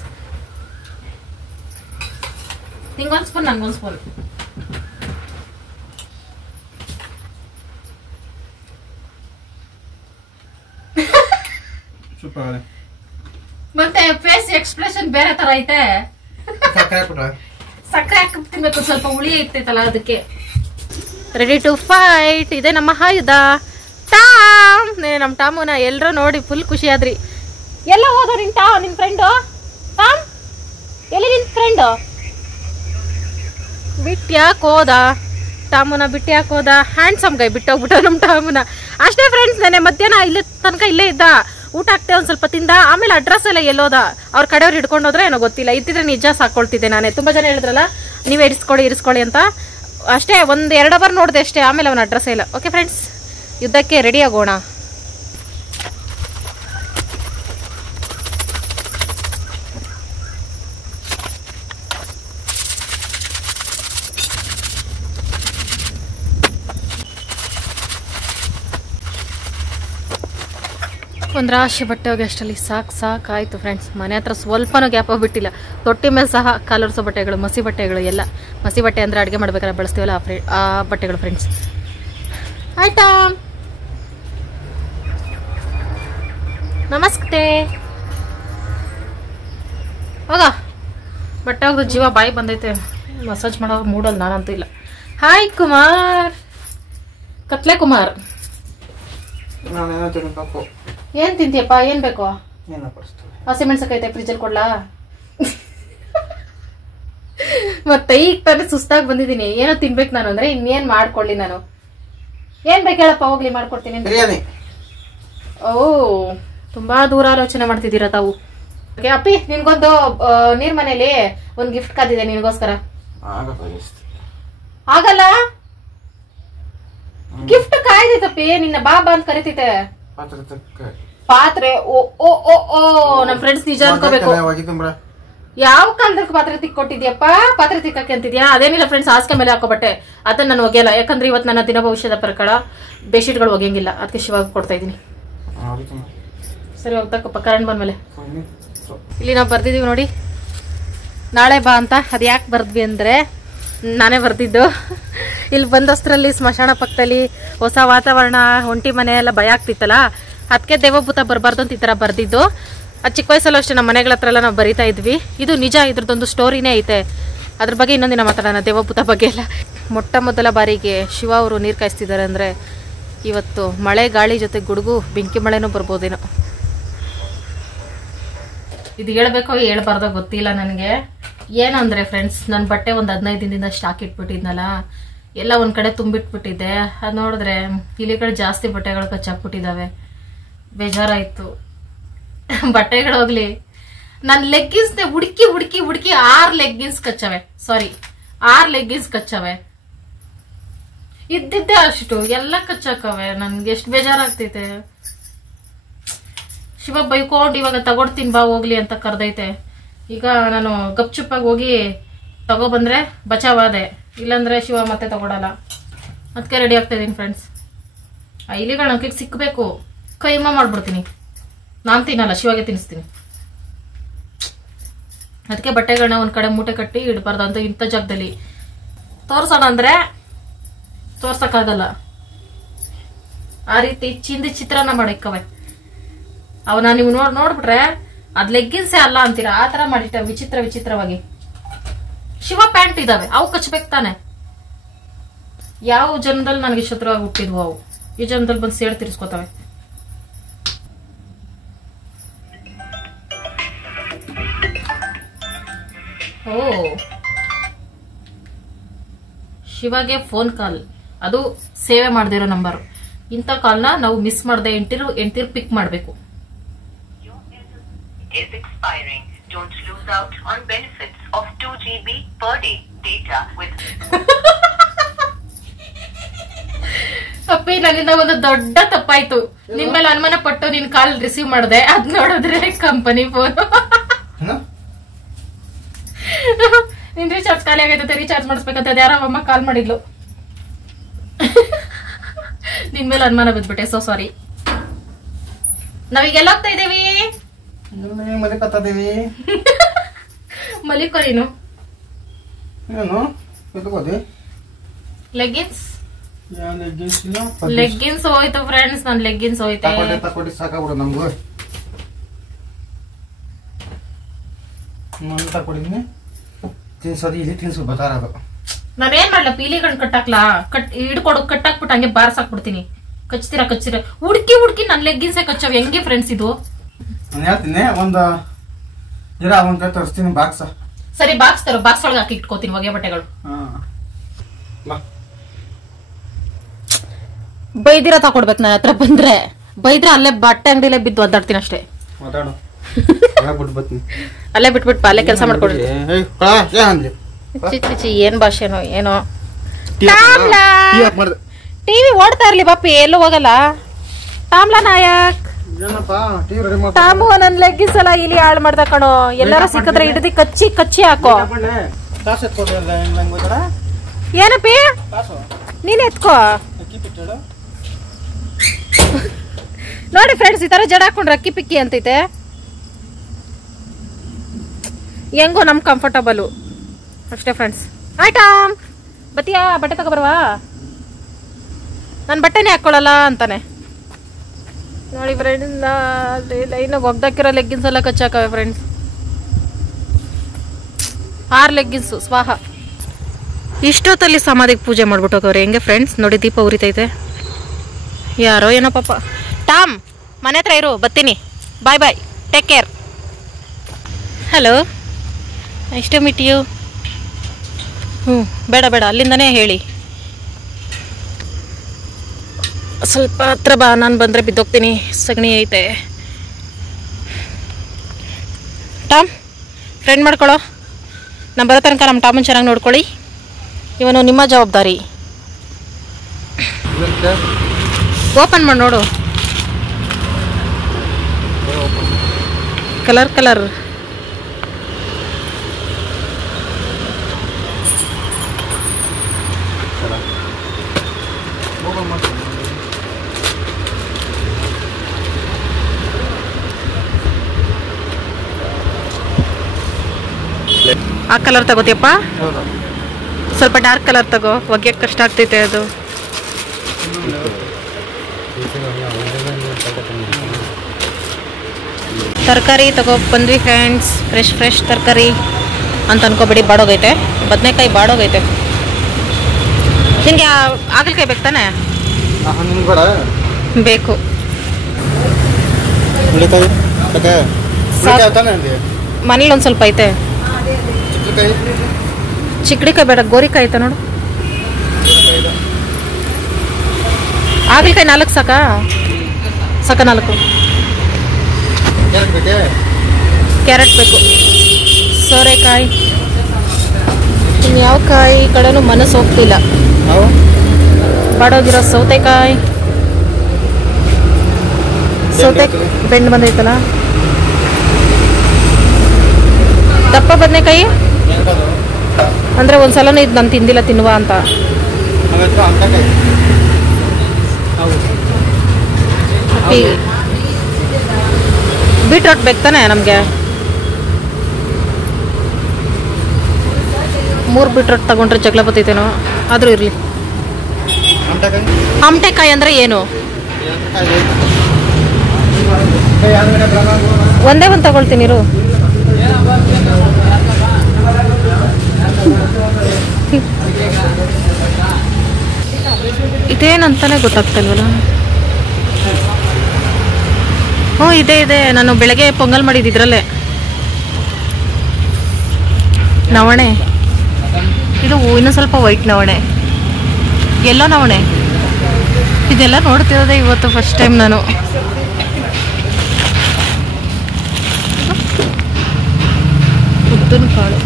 ನಿಂಗೊಂದು ಸ್ಪೂನ್, ನಂಗೊಂದು ಸ್ಪೂನ್. ಮತ್ತೆ ಫೇಸ್ ಎಕ್ಸ್ಪ್ರೆಷನ್ ಬೇರೆ ತರ ಐತೆ. ಸಕ್ಕರೆ ಹಾಕಿ ತಿನ್ಬೇಕು, ಸ್ವಲ್ಪ ಹುಳಿ ಇರ್ತೈತಲ್ಲ ಅದಕ್ಕೆ. Ready to fight. ಇದೆ ನಮ್ಮ ಆಯುಧ ಟಾಮ್. ನಮ್ಮ ಟಾಮುನ ಎಲ್ಲರೂ ನೋಡಿ ಫುಲ್ ಖುಷಿ ಆದ್ರಿ. ಎಲ್ಲ ಹೋದ ನಿನ್ ಫ್ರೆಂಡು ಟಾಮ್? ಎಲ್ಲಿ ನಿನ್ ಫ್ರೆಂಡು? ಬಿಟ್ಟು ಯಾಕೆ ಹೋದ ಟಾಮುನ? ಬಿಟ್ಟು ಯಾಕೆ ಹೋದ? ಹ್ಯಾಂಡ್ಸಮ್ ಗೈ ಬಿಟ್ಟೋಗ್ಬಿಟ್ಟ ನಮ್ಮ ಟಾಮುನ. ಅಷ್ಟೇ ಫ್ರೆಂಡ್ಸ್. ನೆನೆ ಮಧ್ಯಾಹ್ನ ಇಲ್ಲೇ ತನಕ ಇಲ್ಲೇ ಇದ್ದ. ಊಟ ಆಗ್ತೇ ಒಂದು ಸ್ವಲ್ಪ ತಿಂದ. ಆಮೇಲೆ ಅಡ್ರೆಸ್ ಎಲ್ಲ ಎಲ್ಲೋದ, ಅವ್ರ ಕಡೆಯವ್ರು ಹಿಡ್ಕೊಂಡೋದ್ರೆ ಏನೋ ಗೊತ್ತಿಲ್ಲ. ಇದ್ದಿದ್ರೆ ನಿಜ ಸಾಕೊಳ್ತಿದ್ದೆ ನಾನೇ. ತುಂಬಾ ಜನ ಹೇಳಿದ್ರಲ್ಲ ನೀವೇ ಇರಿಸ್ಕೊಳ್ಳಿ ಅಂತ. ಅಷ್ಟೇ ಒಂದು 2 ಅವರ್ ನೋಡಿದೆ ಅಷ್ಟೇ. ಆಮೇಲೆ ಅವನ ಅಡ್ರೆಸ್ ಇಲ್ಲ. ಓಕೆ ಫ್ರೆಂಡ್ಸ್, ಯುದ್ಧಕ್ಕೆ ರೆಡಿ ಆಗೋಣ. ಒಂದು ರಾಶಿ ಬಟ್ಟೆ ಹೋಗಿ ಅಷ್ಟಲ್ಲಿ ಸಾಕಾಯ್ತು ಫ್ರೆಂಡ್ಸ್. ಮನೆ ಹತ್ರ ಸ್ವಲ್ಪನೂ ಗ್ಯಾಪ್ ಬಿಟ್ಟಿಲ್ಲ. ತೊಟ್ಟಿ ಮೇಲೆ ಸಹ ಕಾಲರ್ಸೋ ಬಟ್ಟೆಗಳು, ಮಸಿ ಬಟ್ಟೆಗಳು ಎಲ್ಲ. ಮಸಿ ಬಟ್ಟೆ ಅಂದರೆ ಅಡುಗೆ ಮಾಡ್ಬೇಕಾದ್ರೆ ಬಳಸ್ತೀವಲ್ಲ ಆ ಬಟ್ಟೆಗಳು ಫ್ರೆಂಡ್ಸ್. ಆಯ್ತಾ? ನಮಸ್ತೆ. ಹೋಗ ಬಟ್ಟೆ ಹೋಗ್ದು ಜೀವ ಬಾಯಿ ಬಂದೈತೆ. ಮಸಾಜ್ ಮಾಡೋ ಮೂಡಲ್ಲಿ ನಾನಂತೂ ಇಲ್ಲ. ಹಾಯ್ ಕುಮಾರ್, ಕತ್ಲೆ ಕುಮಾರ್. ಏನ್ ತಿಂತೀಯಪ್ಪ? ಏನ್ ಬೇಕು? ಹಸಿಮೆಣಸಕೈತೆ ಫ್ರಿಜಲ್ಲಿ ಕೊಡ್ಲಾ? ಮತ್ತೆ ಈಗ ತಾನೇ ಸುಸ್ತಾಗಿ ಬಂದಿದ್ದೀನಿ. ಏನೋ ತಿನ್ಬೇಕು ನಾನು ಅಂದ್ರೆ ಇನ್ನೇನ್ ಮಾಡ್ಕೊಳ್ಳಿ ನಾನು? ಏನ್ ಬೇಕು ಹೇಳಪ್ಪ, ಹೋಗ್ಲಿ ಮಾಡ್ಕೊಡ್ತೀನಿ. ಓ, ತುಂಬಾ ದೂರ ಆಲೋಚನೆ ಮಾಡ್ತಿದ್ದೀರಾ ತಾವು. ಅಪ್ಪಿ, ನಿನ್ಗೊಂದು ನೀರ್ ಮನೇಲಿ ಒಂದ್ ಗಿಫ್ಟ್ ಕಾದಿದೆ ನಿನ್ಗೋಸ್ಕರ. ಆಗಲ್ಲ, ಗಿಫ್ಟ್ ಕಾಯ್ದೈತಪ್ಪಿ. ನಿನ್ನ ಬಾಬಾ ಅಂತ ಕರಿತೈತೆ. ಪಾತ್ರೆ? ಓ ಓ ಓ ಓ, ನಮ್ ಫ್ರೆಂಡ್ಸ್ ನಿಜ ಅನ್ಕೋಬೇಕು. ಯಾವ ಕಾಲದಕ್ಕೆ ಪಾತ್ರೆ ತಿಕ್ಕೊಟ್ಟಿದ್ಯಪ್ಪ? ಪಾತ್ರೆ ತಿಕ್ಕಕ್ಕೆ ಅಂತಿದ್ಯಾ? ಅದೇನಿಲ್ಲ ಫ್ರೆಂಡ್ಸ್, ಹಾಸಿಗೆ ಮೇಲೆ ಹಾಕೋಬಟ್ಟೆ. ಅದನ್ನ ನಾನು ಒಗೆಯಲ್ಲ, ಯಾಕಂದ್ರೆ ಇವತ್ತು ನನ್ನ ದಿನ ಭವಿಷ್ಯದ ಪ್ರಕಾರ ಬೆಡ್ಶೀಟ್ಗಳು ಒಗೆಯಂಗಿಲ್ಲ. ಅದಕ್ಕೆ ಶಿವಾಗ ಕೊಡ್ತಾ ಇದೀನಿ. ಸರಿ, ಹೋಗ್ತಕ್ಕಪ್ಪ. ಕರೆಂಟ್ ಬಂದ್ಮೇಲೆ ಇಲ್ಲಿ ನಾವು ಬರ್ದಿದೀವಿ ನೋಡಿ, ನಾಳೆ ಬಾ ಅಂತ. ಅದು ಯಾಕೆ ಬರ್ದ್ವಿ ಅಂದ್ರೆ ನಾನೇ ಬರ್ದಿದ್ದು. ಇಲ್ಲಿ ಬಂದಷ್ಟರಲ್ಲಿ ಸ್ಮಶಾನ ಪಕ್ಕದಲ್ಲಿ ಹೊಸ ವಾತಾವರಣ, ಒಂಟಿ ಮನೆ ಎಲ್ಲ ಭಯ ಆಗ್ತಿತ್ತಲ್ಲ, ಅದಕ್ಕೆ ದೇವಭೂತ ಬರಬಾರ್ದು ಅಂತ ಈ ಥರ ಬರ್ದಿದ್ದು. ಅದು ಚಿಕ್ಕ ವಯಸ್ಸಲ್ಲೂ ಅಷ್ಟೇ ನಮ್ಮ ಮನೆಗಳ ಹತ್ರ ಎಲ್ಲ ನಾವು ಬರಿತಾ ಇದ್ವಿ. ಇದು ನಿಜ, ಇದ್ರದ್ದೊಂದು ಸ್ಟೋರಿನೇ ಐತೆ. ಅದ್ರ ಬಗ್ಗೆ ಇನ್ನೊಂದಿನ ಮಾತಾಡೋಣ, ದೇವಭೂತ ಬಗ್ಗೆ ಎಲ್ಲ. ಮೊಟ್ಟ ಮೊದಲ ಬಾರಿಗೆ ಶಿವ ಅವರು ನೀರು ಕಾಯಿಸ್ತಿದ್ದಾರೆ ಅಂದರೆ ಇವತ್ತು ಮಳೆ ಗಾಳಿ ಜೊತೆ ಗುಡುಗು ಬೆಂಕಿ ಮಳೆನೂ ಬರ್ಬೋದೇನೋ. ಇದು ಹೇಳ್ಬೇಕೋ ಹೇಳ್ಬಾರ್ದೋ ಗೊತ್ತಿಲ್ಲ ನನಗೆ. ಏನಂದ್ರೆ ಫ್ರೆಂಡ್ಸ್, ನನ್ನ ಬಟ್ಟೆ ಒಂದು 15 ದಿನದಿಂದ ಸ್ಟಾಕ್ ಇಟ್ಬಿಟ್ಟಿದ್ನಲ್ಲ, ಎಲ್ಲ ಒಂದ್ ಕಡೆ ತುಂಬಿಟ್ಬಿಟ್ಟಿದ್ದೆ. ಅದು ನೋಡಿದ್ರೆ ಇಲಿಗಳು ಜಾಸ್ತಿ ಬಟ್ಟೆಗಳು ಕಚ್ಚಾಕ್ಬಿಟ್ಟಿದ್ದಾವೆ. ಬೇಜಾರಾಯ್ತು. ಬಟ್ಟೆಗಳು ಹೋಗ್ಲಿ, ನನ್ನ ಲೆಗ್ಗಿನ್ಸ್ ಹುಡುಕಿ 6 ಲೆಗ್ಗಿನ್ಸ್ ಕಚ್ಚವೆ. ಸಾರಿ, 6 ಲೆಗ್ಗಿನ್ಸ್ ಕಚ್ಚವೆ. ಇದ್ದಿದ್ದೆ ಅಷ್ಟು ಎಲ್ಲ ಕಚ್ಚಾಕವೆ. ನನ್ಗೆ ಎಷ್ಟು ಬೇಜಾರಾಗ್ತೈತೆ. ಶಿವ ಬೈಕೊಂಡು ಇವಾಗ ತಗೊಡ್ತೀನಿ ಬಾ ಹೋಗ್ಲಿ ಅಂತ ಕರ್ದೈತೆ. ಈಗ ನಾನು ಗಪ್ಚುಪ್ಪಾಗಿ ಹೋಗಿ ತಗೊಬಂದ್ರೆ ಬಚಾವಾದೆ, ಇಲ್ಲಾಂದ್ರೆ ಶಿವ ಮತ್ತೆ ತಗೊಡಲ್ಲ. ಅದಕ್ಕೆ ರೆಡಿ ಆಗ್ತಾ ಇದೀನಿ ಫ್ರೆಂಡ್ಸ್. ಆ ಇಲಿಗಳ ನಮಗೆ ಸಿಕ್ಬೇಕು, ಕೈಮ ಮಾಡ್ಬಿಡ್ತೀನಿ. ನಾನು ತಿನ್ನಲ್ಲ, ಶಿವಾಗೆ ತಿನ್ನಿಸ್ತೀನಿ. ಅದಕ್ಕೆ ಬಟ್ಟೆಗಳನ್ನ ಒಂದ್ ಕಡೆ ಮೂಟೆ ಕಟ್ಟಿ ಇಡಬಾರ್ದು ಅಂತ ಇಂಥ ಜಾಗದಲ್ಲಿ. ತೋರ್ಸೋಣ ಅಂದ್ರೆ ತೋರ್ಸಕ್ಕಾಗಲ್ಲ. ಆ ರೀತಿ ಚಿಂದಿ ಚಿತ್ರಾನ್ನ ಮಾಡಿಕ್ಕವೆ ಅವನ. ನೀವು ನೋಡ್ಬಿಟ್ರೆ ಅದ್ ಲೆಗ್ಗಿನ್ಸೇ ಅಲ್ಲ ಅಂತೀರಾ, ಆ ತರ ಮಾಡಿಟ್ಟ ವಿಚಿತ್ರವಾಗಿ. ಶಿವ ಪ್ಯಾಂಟ್ ಇದಾವೆ, ಅವು ಕಚ್ಬೇಕು ತಾನೆ. ಯಾವ ಜನ್ಮದಲ್ಲಿ ನನಗೆ ಶತ್ರುವಾಗಿ ಹುಟ್ಟಿದ್ವು ಅವು, ಈ ಜನ್ಮದಲ್ಲಿ ಬಂದು ಸೇಡ್ ತಿರ್ಸ್ಕೊತವೆ. ಓ, ಶಿವಾಗೆ ಫೋನ್ ಕಾಲ್, ಅದು ಸೇವೆ ಮಾಡದಿರೋ ನಂಬರ್. ಇಂಥ ಕಾಲ್ನ ನಾವು ಮಿಸ್ ಮಾಡದೆ ಎಂಟಿರು ಪಿಕ್ ಮಾಡಬೇಕು. is expiring. Don't lose out on benefits of 2 GB per day data with ಅಪ್ಪಿ, ನನ್ನಿಂದ ಒಂದು ದೊಡ್ಡ ತಪ್ಪಾಯ್ತು. ನಿನ್ ಮೇಲೆ ಅನುಮಾನ ಪಟ್ಟು ನಿನ್ ಕಾಲ್ ರಿಸೀವ್ ಮಾಡಿದೆ. ಅದ್ ನೋಡಿದ್ರೆ ಕಂಪನಿ ಫೋನ್. ನಿನ್ ರೀಚಾರ್ಜ್ ಖಾಲಿ ಆಗೈತೆ, ರೀಚಾರ್ಜ್ ಮಾಡಿಸ್ಬೇಕಂತ ಯಾರ ಅಮ್ಮ ಕಾಲ್ ಮಾಡಿದ್ಲು. ನಿನ್ ಮೇಲೆ ಅನುಮಾನ ಬಿದ್ಬಿಟ್ಟೆ. So sorry. ನಾವೀಗ ಎಲ್ಲ ಹೋಗ್ತಾ ಇದೀವಿ. ಮಲಿಕೋ ನೀನು. ಲೆಗ್ಗಿನ್ಸ್ ಹೋಯ್ತು ಫ್ರೆಂಡ್ಸ್, ನನ್ ಲೆಗ್ಗಿನ್ಸ್ ಹೋಯ್ತೆ. ಸಾಕಾಗ್ಬಿಡು ನಮ್ಗೂ. ತಿನ್ಸೋದು ಇಲ್ಲಿ ತಿನ್ಸು ಬತಾರದು. ನಾನೇನ್ ಮಾಡ್ಲ, ಪೀಲಿಗಳನ್ನ ಕಟ್ಟಾಕ್ಲಾ? ಕಟ್ಟಾಕ್ಬಿಟ್ಟು ಹಂಗೆ ಬಾರ್ಸಾಕ್ಬಿಡ್ತೀನಿ. ಕಚ್ತೀರಾ ಹುಡ್ಕಿ ನನ್ ಲೆಗ್ಗಿನ್ಸೇ ಕಚ್ಚವ್. ಹೆಂಗೆ ಫ್ರೆಂಡ್ಸ್ ಇದು? ನಾನು ಹೇಳ್ತೀನಿ, ಒಂದು ತೋರಿಸ್ತೀನಿ ಬಾಕ್ಸ್. ಸರಿ, ಬಾಕ್ಸ್ ತರೋ. ಬಾಕ್ಸ್ ಒಳಗೆ ಹಾಕಿ ಇಟ್ಕೋತೀನಿ ಒಗೆ ಬಟ್ಟೆಗಳು. ಬೈದಿರ ತಕೊಡ್ಬೇಕು. ನನ್ನ ಹತ್ರ ಬಂದ್ರೆ ಬೈದ್ರೆ ಅಲ್ಲೇ ಬಟ್ಟೆ ಅಂಗಡಿಲೇ ಬಿದ್ದು ಒದ್ದಾಡ್ತೀನಿ ಅಷ್ಟೇ. ಅಲ್ಲೇ ಬಿಟ್ಬಿಟ್ಟು ಅಲ್ಲೇ ಕೆಲಸ ಮಾಡ್ಕೊಡ್ರಿ. ಚಿಚ್ಚಿ ಏನ್ ಭಾಷೆನೋ ಏನೋ. ಟಿವಿ ಓಡ್ತಾ ಇರ್ಲಿ ಬಾಪಿ, ಎಲ್ಲೂ ಹೋಗಲ್ಲ. ತಾಮ್ಲಾ ನಾಯಕ್ ತಾಮು ನನ್ ಲೆಗ್ಗಿನ್ಸ್ ಎಲ್ಲ ಇಲ್ಲಿ ಹಾಳು ಮಾಡ್ದ ಕಣೋ. ಎಲ್ಲಾರ ಸಿಕ್ಕಿದ್ರೆ ಹಿಡಿದು ಕಚ್ಚಿ ಹಾಕೋ. ಏನಪ್ಪಿ ನೀನ್ ಎತ್ಕೋ. ನೋಡಿ ಫ್ರೆಂಡ್ಸ್, ಈ ತರ ಜಡ ಹಾಕೊಂಡ್ರೆ ಅಕ್ಕಿ ಪಿಕ್ಕಿ ಅಂತೈತೆ. ಹೆಂಗೋ ನಮ್ ಕಂಫರ್ಟಬಲ್ ಅಷ್ಟೇ ಫ್ರೆಂಡ್ಸ್. ಆಯ್ತಾ ಬತ್ತಿಯಾ, ಬಟ್ಟೆ ತಗೊಬರ್ವಾ? ನನ್ ಬಟ್ಟೆನೇ ಹಾಕೊಳ್ಳಲ್ಲ ಅಂತಾನೆ. ನೋಡಿ ಫ್ರೆಂಡ್ಸ್, ಲೈನಾಗ ಒಗ್ದಾಕಿರೋ ಲೆಗ್ಗಿನ್ಸ್ ಎಲ್ಲ ಕಚ್ಚಾಕವೆ ಫ್ರೆಂಡ್ಸ್. 6 ಲೆಗ್ಗಿನ್ಸು ಸ್ವಾಹ. ಇಷ್ಟೊತ್ತಲ್ಲಿ ಸಮಾಧಿಗೆ ಪೂಜೆ ಮಾಡ್ಬಿಟ್ಟು ಹೋಗವ್ರೆ. ಹೆಂಗೆ ಫ್ರೆಂಡ್ಸ್ ನೋಡಿ, ದೀಪ ಉರಿತೈತೆ. ಯಾರೋ ಏನೋ ಪಾಪ. ಟಾಮ್, ಮನೆ ಹತ್ರ ಇರು, ಬರ್ತೀನಿ. Bye bye, take care. Hello, nice to meet you. ಬೇಡ ಅಲ್ಲಿಂದನೇ ಹೇಳಿ. ಸ್ವಲ್ಪ ಹತ್ರ ಬಾ, ನಾನು ಬಂದರೆ ಬಿದ್ದೋಗ್ತೀನಿ. ಸಗಣಿ ಐತೆ. ಟಾಮ್, ಫ್ರೆಂಡ್ ಮಾಡ್ಕೊಳ್ಳೋ. ನಾನು ಬರೋ ತನಕ ನಮ್ಮ ಟಾಮನ್ ಚೆನ್ನಾಗಿ ನೋಡ್ಕೊಳ್ಳಿ. ಇವನು ನಿಮ್ಮ ಜವಾಬ್ದಾರಿ. ಓಪನ್ ಮಾಡಿ ನೋಡು. ಕಲರ್ ಆ ಕಲರ್ ತಗೋತಿಯಪ್ಪ. ಸ್ವಲ್ಪ ಡಾರ್ಕ್ ಕಲರ್ ತಗೋ, ಒಗ್ಯಕ್ಕೆ ಕಷ್ಟ ಆಗ್ತೈತೆ ಅದು. ತರಕಾರಿ ತಗೋ ಬಂದ್ವಿ ಫ್ರೆಂಡ್ಸ್. ಫ್ರೆಶ್ ತರಕಾರಿ ಅಂತ ಅನ್ಕೋಬೇಡಿ, ಬಾಡೋಗೈತೆ. ಬದನೆಕಾಯಿ ಬಾಡೋಗೈತೆ. ನಿನಗೆ ಹಾಗಲಕಾಯಿ ಬೇಕು ತಾನೆ? ಬೇಕು. ಮನೇಲಿ ಒಂದು ಸ್ವಲ್ಪ ಐತೆ. ಚಿಕ್ಕಡಿಕಾಯಿ ಬೇಡ, ಗೋರಿಕಾಯಿ ಐತೆ ನೋಡು. ಹಾಗಲಕಾಯಿ 4 ಸಾಕಾ? 4. ಕ್ಯಾರೆಟ್ ಬೇಕು. ಸೋರೆಕಾಯಿ. ಇನ್ಯಾವ ಕಾಯಿ ಕಡೆನೂ ಮನಸ್ಸು ಹೋಗ್ತಿಲ್ಲ. ಬಾಡೋಗಿರೋ ಸೌತೆಕಾಯಿ ಬೆಂಡ್ ಬಂದೈತಲ್ಲ. ದಪ್ಪ ಬದನೆಕಾಯಿ ಅಂದ್ರೆ ಒಂದ್ಸಲನೂ ಇದು ನಾನು ತಿಂದಿಲ್ಲ ತಿನ್ನುವ ಅಂತ. ಬೀಟ್ರೋಟ್ ಬೇಕು ತಾನೆ ನಮಗೆ. 3 ಬೀಟ್ರೋಟ್ ತಗೊಂಡ್ರೆ ಜಗಳ ಬತ್ತೈತೇನೋ, ಆದ್ರೂ ಇರ್ಲಿ. ಆಮಟೆಕಾಯಿ ಅಂದ್ರೆ ಏನು? ಒಂದೇ ಒಂದು ತಗೊಳ್ತೀನಿ ಇರು. ಇದೇನಂತಾನೆ ಗೊತ್ತಾಗ್ತಲ್ವಲ್ಲ. ಹ್ಞೂ ಇದೆ. ನಾನು ಬೆಳಗ್ಗೆ ಪೊಂಗಲ್ ಮಾಡಿದ್ದಿದ್ರಲ್ಲೇ. ನವಣೆ ಇದು ಇನ್ನೂ ಸ್ವಲ್ಪ ವೈಟ್ ನವಣೆ, ಎಲ್ಲೋ ನವಣೆ. ಇದೆಲ್ಲ ನೋಡ್ತಿರೋದೆ ಇವತ್ತು ಫಸ್ಟ್ ಟೈಮ್ ನಾನು. ಉದ್ದಿನ ಕಾಳು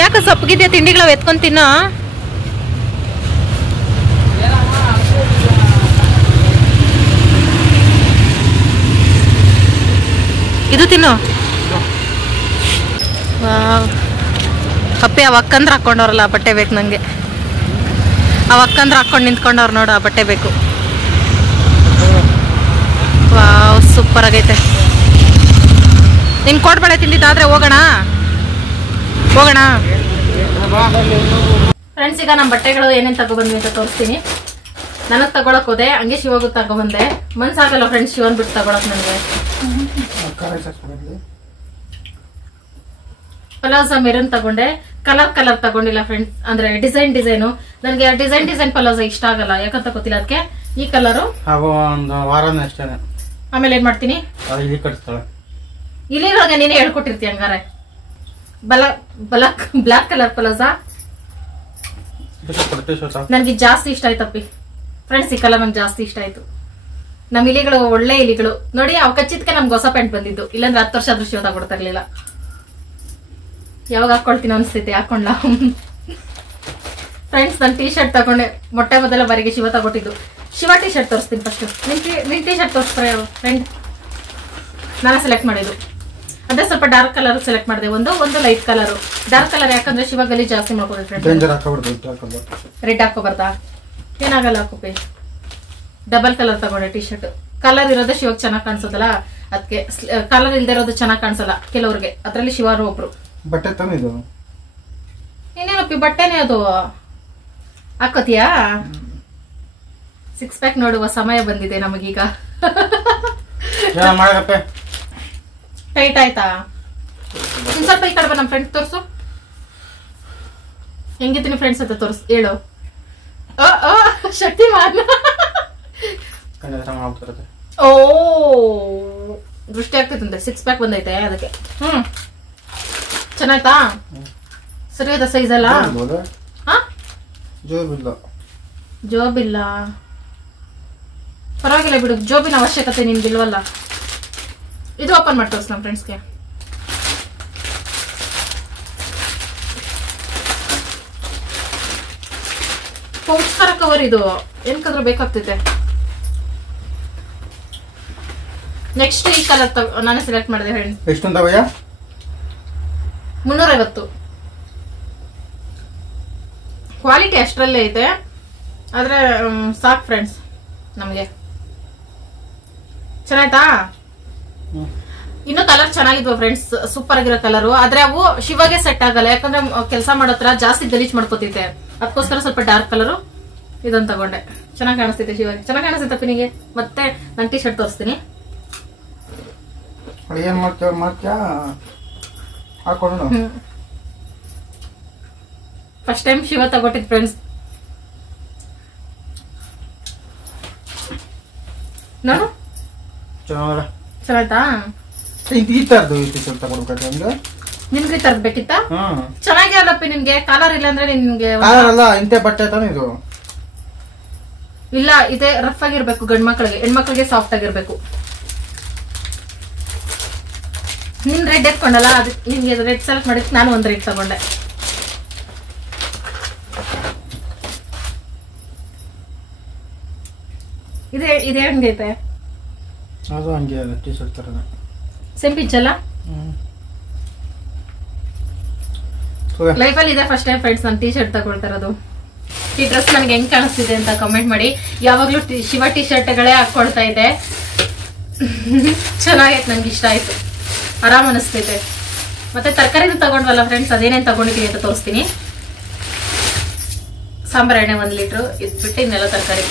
ಯಾಕೆ ಸಪ್ಪಗಿದ್ಯಾ? ತಿಂಡಿಗಳ ಎತ್ಕೊಂಡು ತಿನ್ನ. ಇದು ತಿನ್ನು. ಅಪ್ಪಿ ಅವ ಅಕ್ಕಂದ್ರೆ ಹಾಕೊಂಡವ್ರಲ್ಲ ಆ ಬಟ್ಟೆ ಬೇಕು ನನಗೆ. ಅವ ಅಕ್ಕಂದ್ರೆ ಹಾಕೊಂಡು ನಿಂತ್ಕೊಂಡವ್ರು ನೋಡು, ಆ ಬಟ್ಟೆ ಬೇಕು. ವಾವ್ ಸೂಪರ್ ಆಗೈತೆ. ನಿನ್ ಕೋಡ್ಬಳೆ ತಿಂದಿದ್ದಾದ್ರೆ ಹೋಗೋಣ. ಫ್ರೆಂಡ್ಸ್, ಈಗ ನಮ್ಮ ಬಟ್ಟೆಗಳು ಏನೇನು ತಗೊಬಂದ್ವಿ ಅಂತ ತೋರಿಸ್ತೀನಿ. ನನಗೆ ತಗೊಳಕ್ ಹೋದೆ, ಹಂಗೆ ಶಿವಗೂ ತಗೊಬಂದೆ. ಮನ್ಸಾಗಲ್ಲ ಫ್ರೆಂಡ್ಸ್ ಶಿವನ್ ಬಿಟ್ಟು ತಗೊಳಕ್ ನನಗೆ. ಪಲಾವ್ಸ ಮೆರೂನ್ ತಗೊಂಡೆ, ಕಲರ್ ತಗೊಂಡಿಲ್ಲ ಫ್ರೆಂಡ್ಸ್. ಅಂದ್ರೆ ಡಿಸೈನು ನನಗೆ ಡಿಸೈನ್ ಪಲಾವ್ಸ ಇಷ್ಟ ಆಗಲ್ಲ, ಯಾಕಂತ ಗೊತ್ತಿಲ್ಲ. ಅದಕ್ಕೆ ಈ ಕಲರು ಒಂದು ವಾರನೇ ಅಷ್ಟೇ. ಆಮೇಲೆ ಏನ್ ಮಾಡ್ತೀನಿ, ಇಲ್ಲಿಗಳಿಗೆ ನೀನೇ ಹೇಳ್ಕೊಟ್ಟಿರ್ತೀಯ ಹಂಗಾರೆ. ಬ್ಲಾಕ್ ಕಲರ್ ಪಲಾವ್ಸ ನನ್ಗೆ ಜಾಸ್ತಿ ಇಷ್ಟ ಆಯ್ತಪ್ಪಿ ಫ್ರೆಂಡ್ಸ್. ಈ ಕಲರ್ ನಂಗೆ ಜಾಸ್ತಿ ಇಷ್ಟ ಆಯ್ತು. ನಮ್ ಇಲಿಗಳು ಒಳ್ಳೆ ಇಲಿಗಳು ನೋಡಿ. ಅವ್ ಕಚ್ಚಿದ್ಕೆ ನಮ್ಗೆ ಹೊಸ ಪ್ಯಾಂಟ್ ಬಂದಿದ್ದು, ಇಲ್ಲಾಂದ್ರೆ 10 ವರ್ಷ ಆದ್ರೂ ಶಿವ ತಗೊಡ್ತಾ ಇರ್ಲಿಲ್ಲ. ಯಾವಾಗ ಹಾಕೊಳ್ತೀನಿ ಅನ್ಸ್ತೈತೆ, ಹಾಕೊಂಡ್ಲ. ಫ್ರೆಂಡ್ಸ್, ನಾನು ಟೀ ಶರ್ಟ್ ತಗೊಂಡೆ. ಮೊಟ್ಟೆ ಮೊದಲ ಬಾರಿಗೆ ಶಿವ ತಗೊಟ್ಟಿದ್ದು. ಶಿವ ಟೀ ಶರ್ಟ್ ತೋರಿಸ್ತೀನಿ ಫಸ್ಟ್. ನಿನ್ ಟೀ ಶರ್ಟ್ ತೋರಿಸ್ತಾರೆ ಫ್ರೆಂಡ್. ನಾನು ಸೆಲೆಕ್ಟ್ ಮಾಡಿದ್ದು ಅದೇ ಸ್ವಲ್ಪ ಡಾರ್ಕ್ ಕಲರ್ ಸೆಲೆಕ್ಟ್ ಮಾಡಿದೆ. ಒಂದು ಲೈಟ್ ಕಲರ್. ಡಾರ್ಕ್ ಕಲರ್ ಯಾಕಂದ್ರೆ ಶಿವ ಗಲಿ ಜಾಸ್ತಿ ಮಾಡ್ಕೊಳ್ರಿ ಫ್ರೆಂಡ್. ರೆಡ್ ಹಾಕೋಬಾರ್ದಾ? ಏನಾಗಲ್ಲ ಹಾಕೋಪಿ. ಡಬಲ್ ಕಲರ್ ತಗೊಂಡೆ ಟೀ ಶರ್ಟ್. ಕಲರ್ ಇರೋದೇ ಶಿವಾಗ ಚೆನ್ನಾಗಿ ಕಾಣಿಸೋದಲ್ಲ, ಅದಕ್ಕೆ. ಕಲರ್ ಇಲ್ದೇ ಇರೋದು ಚೆನ್ನಾಗಿ ಕಾಣಿಸಲ್ಲ ಕೆಲವ್ರಿಗೆ, ಅದ್ರಲ್ಲಿ ಶಿವಾರು ಒಬ್ರು. ಬಟ್ಟೆ ತಾನೆ ಇದು. ಇನ್ನೇನಪ್ಪಿ ಬಟ್ಟೆನೇ ಅದು. ಹಾಕೋತಿಯಾ? 6 ಪ್ಯಾಕ್ ನೋಡುವ ಸಮಯ ಬಂದಿದೆ ನಮಗೀಗ. ಟೈಟ್ ಆಯ್ತಾ? ಇನ್ ಸ್ವಲ್ಪ ಈ ಕಡೆ ನಮ್ಮ ಫ್ರೆಂಡ್ ತೋರ್ಸು. ಹೆಂಗಿದ್ದೀನಿ ಫ್ರೆಂಡ್ಸ್ ಅಂತ ತೋರ್ಸು, ಹೇಳು. ಶಕ್ತಿಮಾನ್. ಓ ದೃಷ್ಟಿ ಆಗ್ತೈತಂತೆ. 6 ಪ್ಯಾಕ್ ಬಂದೈತೆ ಅದಕ್ಕೆ. ಚೆನ್ನಾಯ್ತಾ? ಸರಿಯಾದ ಸೈಜ್ ಅಲ್ಲ? ಜೋಬಿಲ್ಲ ಪರವಾಗಿಲ್ಲ ಬಿಡು. ಜೋಬಿನ ಅವಶ್ಯಕತೆ ನಿಮ್ಗಿಲ್ವಲ್ಲ. ಇದು ಓಪನ್ ಮಾಡಿ ತೋರಿಸ್ ನಮ್ಮ ಫ್ರೆಂಡ್ಸ್ಗೆ. ಪೌಚ್ಕರ ಕವರ್ ಇದು, ಏನಕ್ಕಾದ್ರೂ ಬೇಕಾಗ್ತೈತೆ. ನೆಕ್ಸ್ಟ್ ಈ ಕಲರ್ ನಾನೇ ಸೆಲೆಕ್ಟ್ ಮಾಡಿದೆ ಫ್ರೆಂಡ್ಸ್. ಎಷ್ಟು ತಗೋಯ್ಯ? 350. ಕ್ವಾಲಿಟಿ ಅಷ್ಟರಲ್ಲೇ ಐತೆ, ಆದ್ರೆ ಸಾಕು ಫ್ರೆಂಡ್ಸ್ ನಮಗೆ. ಚೆನ್ನಾಯ್ತಾ? ಇನ್ನು ಕಲರ್ ಚೆನ್ನಾಗಿದ್ವು ಫ್ರೆಂಡ್ಸ್, ಸೂಪರ್ ಆಗಿರೋ ಕಲರು. ಆದ್ರೆ ಅವು ಶಿವಗೆ ಸೆಟ್ ಆಗಲ್ಲ, ಯಾಕಂದ್ರೆ ಕೆಲಸ ಮಾಡೋತ್ರ ಜಾಸ್ತಿ ಗಲೀಜ್ ಮಾಡ್ಕೋತೈತೆ. ಅದಕ್ಕೋಸ್ಕರ ಸ್ವಲ್ಪ ಡಾರ್ಕ್ ಕಲರು ಇದನ್ನ ತಗೊಂಡೆ. ಚೆನ್ನಾಗಿ ಕಾಣಿಸ್ತೈತೆ ಶಿವಗೆ. ಚೆನ್ನಾಗಿ ಕಾಣಿಸ್ತೈತಪ್ಪ ನಿಮಗೆ. ಮತ್ತೆ ನಾನು ಟೀ ಶರ್ಟ್ ತೋರಿಸ್ತೀನಿ. ಏನ್ ಮಾಡ್ತೀಯ ಹಾಕೊಂಡು. ಫಸ್ಟ್ ಟೈಮ್ ಶಿವ ತಗೊಟ್ಟಿದ್ ಫ್ರೆಂಡ್ಸ್. ನೋಡು ಚೆನ್ನಾಯ್ತಾ? ನಿಮ್ಗೆ ತರದ್ ಬೇಕಿತ್ತ? ಚೆನ್ನಾಗಿ ಅಲ್ಲಪ್ಪಿ ನಿಮ್ಗೆ. ಕಾಲರ್ ಇಲ್ಲ ಅಂದ್ರೆ ನಿಮ್ಗೆ ಇಂತೆ ಬಟ್ಟೆ ತಾನೆ ಇದು. ಇಲ್ಲ, ಇದೇ ರಫ್ ಆಗಿರ್ಬೇಕು ಗಂಡ್ ಮಕ್ಳಿಗೆ. ಹೆಣ್ಮಕ್ಳಿಗೆ ಸಾಫ್ಟ್ ಆಗಿರ್ಬೇಕು. ನಿನ್ ರೆಡ್ ಎತ್ಕೊಂಡಲ್ಲ, ಅದಕ್ಕೆ ನಿಮ್ಗೆ ರೆಡ್ ಸೆಲೆಕ್ಟ್ ಮಾಡಿದ್ ನಾನು ಒಂದ್ ರೆಡ್ ತಗೊಂಡೆ. ಇದೇ ಹಂಗೈತೆ, ಅದು ಹಂಗೆ ಅದ ಟೀ ಶರ್ಟ್ ಥರನೇ ಸೇಮ್ ಪಿಚ್ ಅಲ್ಲ. ಲೈಫಲ್ಲಿ ಇದೆ ಫಸ್ಟ್ ಟೈಮ್ ಫ್ರೆಂಡ್ಸ್ ನಾನು ಟೀ ಶರ್ಟ್ ತಗೊಳ್ತಾ ಇರೋದು. ಈ ಡ್ರೆಸ್ ನನಗೆ ಹೆಂಗ್ ಕಾಣಿಸ್ತಿದೆ ಅಂತ ಕಮೆಂಟ್ ಮಾಡಿ. ಯಾವಾಗ್ಲೂ ಶಿವ ಟೀ ಶರ್ಟ್ಗಳೇ ಹಾಕೊಳ್ತಾ ಇದೆ. ಚೆನ್ನಾಗೈತೆ, ನನ್ಗೆ ಇಷ್ಟ ಆಯ್ತು, ಆರಾಮ್ ಅನಿಸ್ತೈತೆ. ಮತ್ತೆ ತರಕಾರಿದು ತಗೊಂಡ್ವಲ್ಲ ಫ್ರೆಂಡ್ಸ್, ಅದೇನೇನು ತಗೊಂಡಿದ್ದೀನಿ ಅಂತ ತೋರಿಸ್ತೀನಿ. ಸಾಂಬಾರ್ ಎಣ್ಣೆ 1 ಲೀಟ್ರು, ಇದು ಬಿಟ್ಟು ಇನ್ನೆಲ್ಲ ತರಕಾರಿ.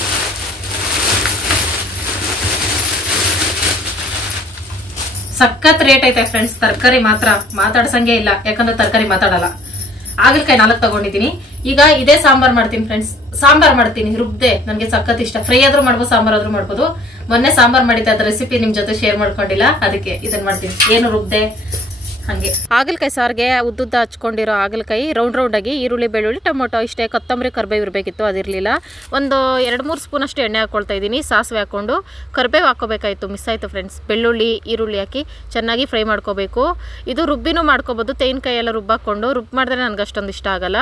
ಸಖತ್ ರೇಟ್ ಐತೆ ಫ್ರೆಂಡ್ಸ್. ತರಕಾರಿ ಮಾತ್ರ ಮಾತಾಡ್ಸಂಗೆ ಇಲ್ಲ, ಯಾಕಂದ್ರೆ ತರಕಾರಿ ಮಾತಾಡಲ್ಲ. ಹಾಗಲಕಾಯಿ 4 ತಗೊಂಡಿದ್ದೀನಿ. ಈಗ ಇದೇ ಸಾಂಬಾರ್ ಮಾಡ್ತೀನಿ ಫ್ರೆಂಡ್ಸ್. ಸಾಂಬಾರ್ ಮಾಡ್ತೀನಿ ರುಬ್ದೆ, ನನಗೆ ಸಖತ್ ಇಷ್ಟ. ಫ್ರೈ ಆದ್ರೂ ಮಾಡ್ಬೋದು, ಸಾಂಬಾರ್ ಆದ್ರೂ ಮಾಡ್ಬೋದು. ಮೊನ್ನೆ ಸಾಂಬಾರ್ ಮಾಡಿದ್ದೆ, ಅದ್ರ ರೆಸಿಪಿ ನಿಮ್ ಜೊತೆ ಶೇರ್ ಮಾಡ್ಕೊಂಡಿಲ್ಲ, ಅದಕ್ಕೆ ಇದನ್ನ ಮಾಡ್ತೀನಿ. ಏನು ರುಬ್ದೆ ಹಂಗೆ. ಹಾಗಲಕಾಯಿ ಸಾರಿಗೆ ಉದ್ದುದ್ದ ಹಚ್ಕೊಂಡಿರೋ ಹಾಗಲಕಾಯಿ ರೌಂಡ್ ರೌಂಡ್ ಆಗಿ, ಈರುಳ್ಳಿ, ಬೆಳ್ಳುಳ್ಳಿ, ಟೊಮೊಟೊ ಇಷ್ಟೇ, ಕೊತ್ತಂಬರಿ, ಕರ್ಬೇವು ಇರಬೇಕಿತ್ತು, ಅದಿರಲಿಲ್ಲ. ಒಂದು 2-3 ಸ್ಪೂನ್ ಅಷ್ಟು ಎಣ್ಣೆ ಹಾಕೊಳ್ತಾ ಇದ್ದೀನಿ. ಸಾಸಿವೆ ಹಾಕೊಂಡು ಕರ್ಬೇವು ಹಾಕೋಬೇಕಾಯ್ತು, ಮಿಸ್ ಆಯಿತು ಫ್ರೆಂಡ್ಸ್. ಬೆಳ್ಳುಳ್ಳಿ, ಈರುಳ್ಳಿ ಹಾಕಿ ಚೆನ್ನಾಗಿ ಫ್ರೈ ಮಾಡ್ಕೋಬೇಕು. ಇದು ರುಬ್ಬಿನೂ ಮಾಡ್ಕೋಬೋದು, ತೆಂಗಿನಕಾಯಿ ಎಲ್ಲ ರುಬ್ಬಾಕೊಂಡು. ಮಾಡಿದ್ರೆ ನನಗೆ ಅಷ್ಟೊಂದು ಇಷ್ಟ ಆಗಲ್ಲ.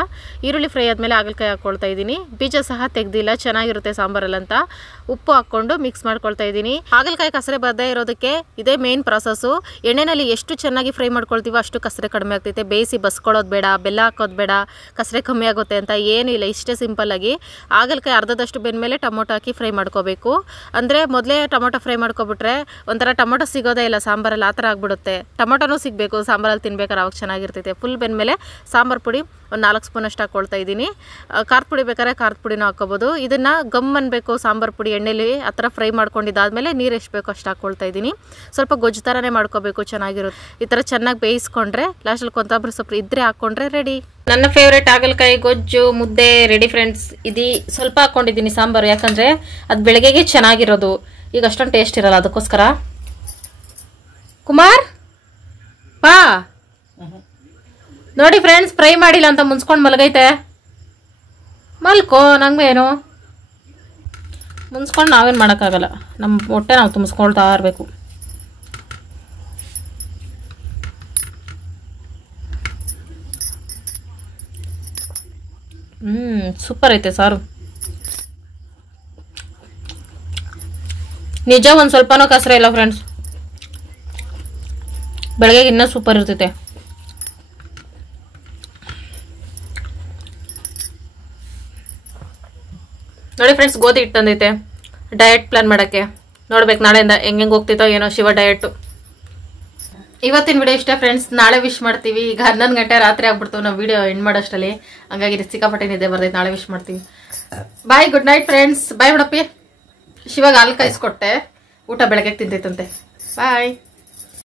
ಈರುಳ್ಳಿ ಫ್ರೈ ಆದಮೇಲೆ ಹಾಗಲಕಾಯಿ ಹಾಕ್ಕೊಳ್ತಾ ಇದ್ದೀನಿ. ಬೀಜ ಸಹ ತೆಗ್ದಿಲ್ಲ, ಚೆನ್ನಾಗಿರುತ್ತೆ ಸಾಂಬಾರಲ್ಲಂತ. ಉಪ್ಪು ಹಾಕ್ಕೊಂಡು ಮಿಕ್ಸ್ ಮಾಡ್ಕೊಳ್ತಾ ಇದ್ದೀನಿ. ಹಾಗಲಕಾಯಿ ಕಸರೆ ಬರದೇ ಇರೋದಕ್ಕೆ ಇದೇ ಮೇನ್ ಪ್ರಾಸೆಸ್ಸು. ಎಣ್ಣೆನಲ್ಲಿ ಎಷ್ಟು ಚೆನ್ನಾಗಿ ಫ್ರೈ ಮಾಡ್ಕೊಳ್ತೀವೋ ಅಷ್ಟು ಕಸರೆ ಕಡಿಮೆ ಆಗ್ತೈತೆ. ಬೇಯಿಸಿ ಬಸ್ಕೊಳ್ಳೋದು ಬೇಡ, ಬೆಲ್ಲ ಹಾಕೋದು ಬೇಡ, ಕಸರೆ ಕಮ್ಮಿ ಆಗುತ್ತೆ ಅಂತ ಏನಿಲ್ಲ. ಇಷ್ಟೇ ಸಿಂಪಲ್ಲಾಗಿ ಹಾಗಲಕಾಯಿ ಅರ್ಧದಷ್ಟು ಬೆಂದಮೇಲೆ ಟೊಮೊಟೊ ಹಾಕಿ ಫ್ರೈ ಮಾಡ್ಕೋಬೇಕು. ಅಂದರೆ ಮೊದಲೇ ಟೊಮೊಟೊ ಫ್ರೈ ಮಾಡ್ಕೊಬಿಟ್ರೆ ಒಂಥರ ಟೊಮೊಟೊ ಸಿಗೋದೇ ಇಲ್ಲ ಸಾಂಬಾರಲ್ಲಿ, ಆ ಥರ ಆಗ್ಬಿಡುತ್ತೆ. ಟೊಮೊಟೊನೂ ಸಿಗಬೇಕು ಸಾಂಬಾರಲ್ಲಿ, ತಿನ್ಬೇಕಾದ್ರೆ ಅವಾಗ ಚೆನ್ನಾಗಿರ್ತೈತೆ. ಫುಲ್ ಬೆಂದಮೇಲೆ ಸಾಂಬಾರು ಪುಡಿ ಒಂದು 4 ಸ್ಪೂನ್ ಅಷ್ಟು ಹಾಕ್ಕೊಳ್ತಾ ಇದ್ದೀನಿ. ಖಾರದ ಪುಡಿ ಬೇಕಾದ್ರೆ ಖಾರದ ಪುಡಿನೂ ಹಾಕ್ಕೋಬೋದು. ಇದನ್ನು ಗಮ್ ಅನ್ಬೇಕು ಸಾಂಬಾರು ಪುಡಿ ಎಣ್ಣೆಲಿ ಆ ಥರ ಫ್ರೈ ಮಾಡ್ಕೊಂಡಿದ್ದಾದಮೇಲೆ ನೀರು ಎಷ್ಟು ಬೇಕೋ ಅಷ್ಟು ಹಾಕ್ಕೊಳ್ತಾ ಇದ್ದೀನಿ. ಸ್ವಲ್ಪ ಗೊಜ್ಜು ಥರನೇ ಮಾಡ್ಕೋಬೇಕು, ಚೆನ್ನಾಗಿರುತ್ತೆ. ಈ ಥರ ಚೆನ್ನಾಗಿ ಬೇಯಿಸ್ಕೊಂಡ್ರೆ ಲಾಸ್ಟಲ್ಲಿ ಕೊತ್ತಂಬರಿ ಸೊಪ್ಪು ಇದ್ರೆ ಹಾಕ್ಕೊಂಡ್ರೆ ರೆಡಿ. ನನ್ನ ಫೇವ್ರೇಟ್ ಹಾಗಲಕಾಯಿ ಗೊಜ್ಜು ಮುದ್ದೆ ರೆಡಿ ಫ್ರೆಂಡ್ಸ್. ಇದು ಸ್ವಲ್ಪ ಹಾಕ್ಕೊಂಡಿದ್ದೀನಿ ಸಾಂಬಾರು, ಯಾಕಂದರೆ ಅದು ಬೆಳಗ್ಗೆಗೆ ಚೆನ್ನಾಗಿರೋದು, ಈಗ ಅಷ್ಟೊಂದು ಟೇಸ್ಟ್ ಇರಲ್ಲ, ಅದಕ್ಕೋಸ್ಕರ. ಕುಮಾರ್ ಪಾ ನೋಡಿ ಫ್ರೆಂಡ್ಸ್, ಫ್ರೈ ಮಾಡಿಲ್ಲ ಅಂತ ಮುನ್ಸ್ಕೊಂಡು ಮಲಗೈತೆ. ಮಲ್ಕೋ, ನಂಗೇನು ಮುನ್ಸ್ಕೊಂಡು ನಾವೇನು ಮಾಡೋಕ್ಕಾಗಲ್ಲ, ನಮ್ಮ ಹೊಟ್ಟೆ ನಾವು ತುಂಬಿಸ್ಕೊಳ್ತಾ ಇರಬೇಕು. ಸೂಪರ್ ಐತೆ ಸಾರು. ನಿಜ ಒಂದು ಸ್ವಲ್ಪನೂ ಕಸರೆ ಇಲ್ಲ ಫ್ರೆಂಡ್ಸ್. ಬೆಳಗ್ಗೆ ಇನ್ನೂ ಸೂಪರ್ ಇರ್ತೈತೆ. ನೋಡಿ ಫ್ರೆಂಡ್ಸ್, ಗೋಧಿ ಹಿಟ್ಟು ತಂದೈತೆ ಡಯಟ್ ಪ್ಲಾನ್ ಮಾಡೋಕ್ಕೆ. ನೋಡ್ಬೇಕು ನಾಳೆಯಿಂದ ಹೆಂಗೆ ಹೋಗ್ತೈತೋ ಏನೋ ಶಿವ ಡಯಟು. ಇವತ್ತಿನ ವಿಡಿಯೋ ಇಷ್ಟ ಫ್ರೆಂಡ್ಸ್. ನಾಳೆ ವಿಶ್ ಮಾಡ್ತೀವಿ. ಈಗ 11 ಗಂಟೆ ರಾತ್ರಿ ಆಗ್ಬಿಡ್ತು ನಾವು ವಿಡಿಯೋ ಎಂಡ್ ಮಾಡೋಷ್ಟರಲ್ಲಿ, ಹಂಗಾಗಿ ಸಿಕ್ಕಾಪಟ್ಟೆ ನಿದ್ದೆ ಬರ್ತೈತೆ. ನಾಳೆ ವಿಶ್ ಮಾಡ್ತೀವಿ. ಬಾಯ್, ಗುಡ್ ನೈಟ್ ಫ್ರೆಂಡ್ಸ್. ಬಾಯ್ ಬಿಡಪ್ಪಿ. ಶಿವಾಗ ಹಾಲು ಕಾಯಿಸ್ಕೊಟ್ಟೆ, ಊಟ ಬೆಳಗ್ಗೆ ತಿಂತೈತಂತೆ. ಬಾಯ್.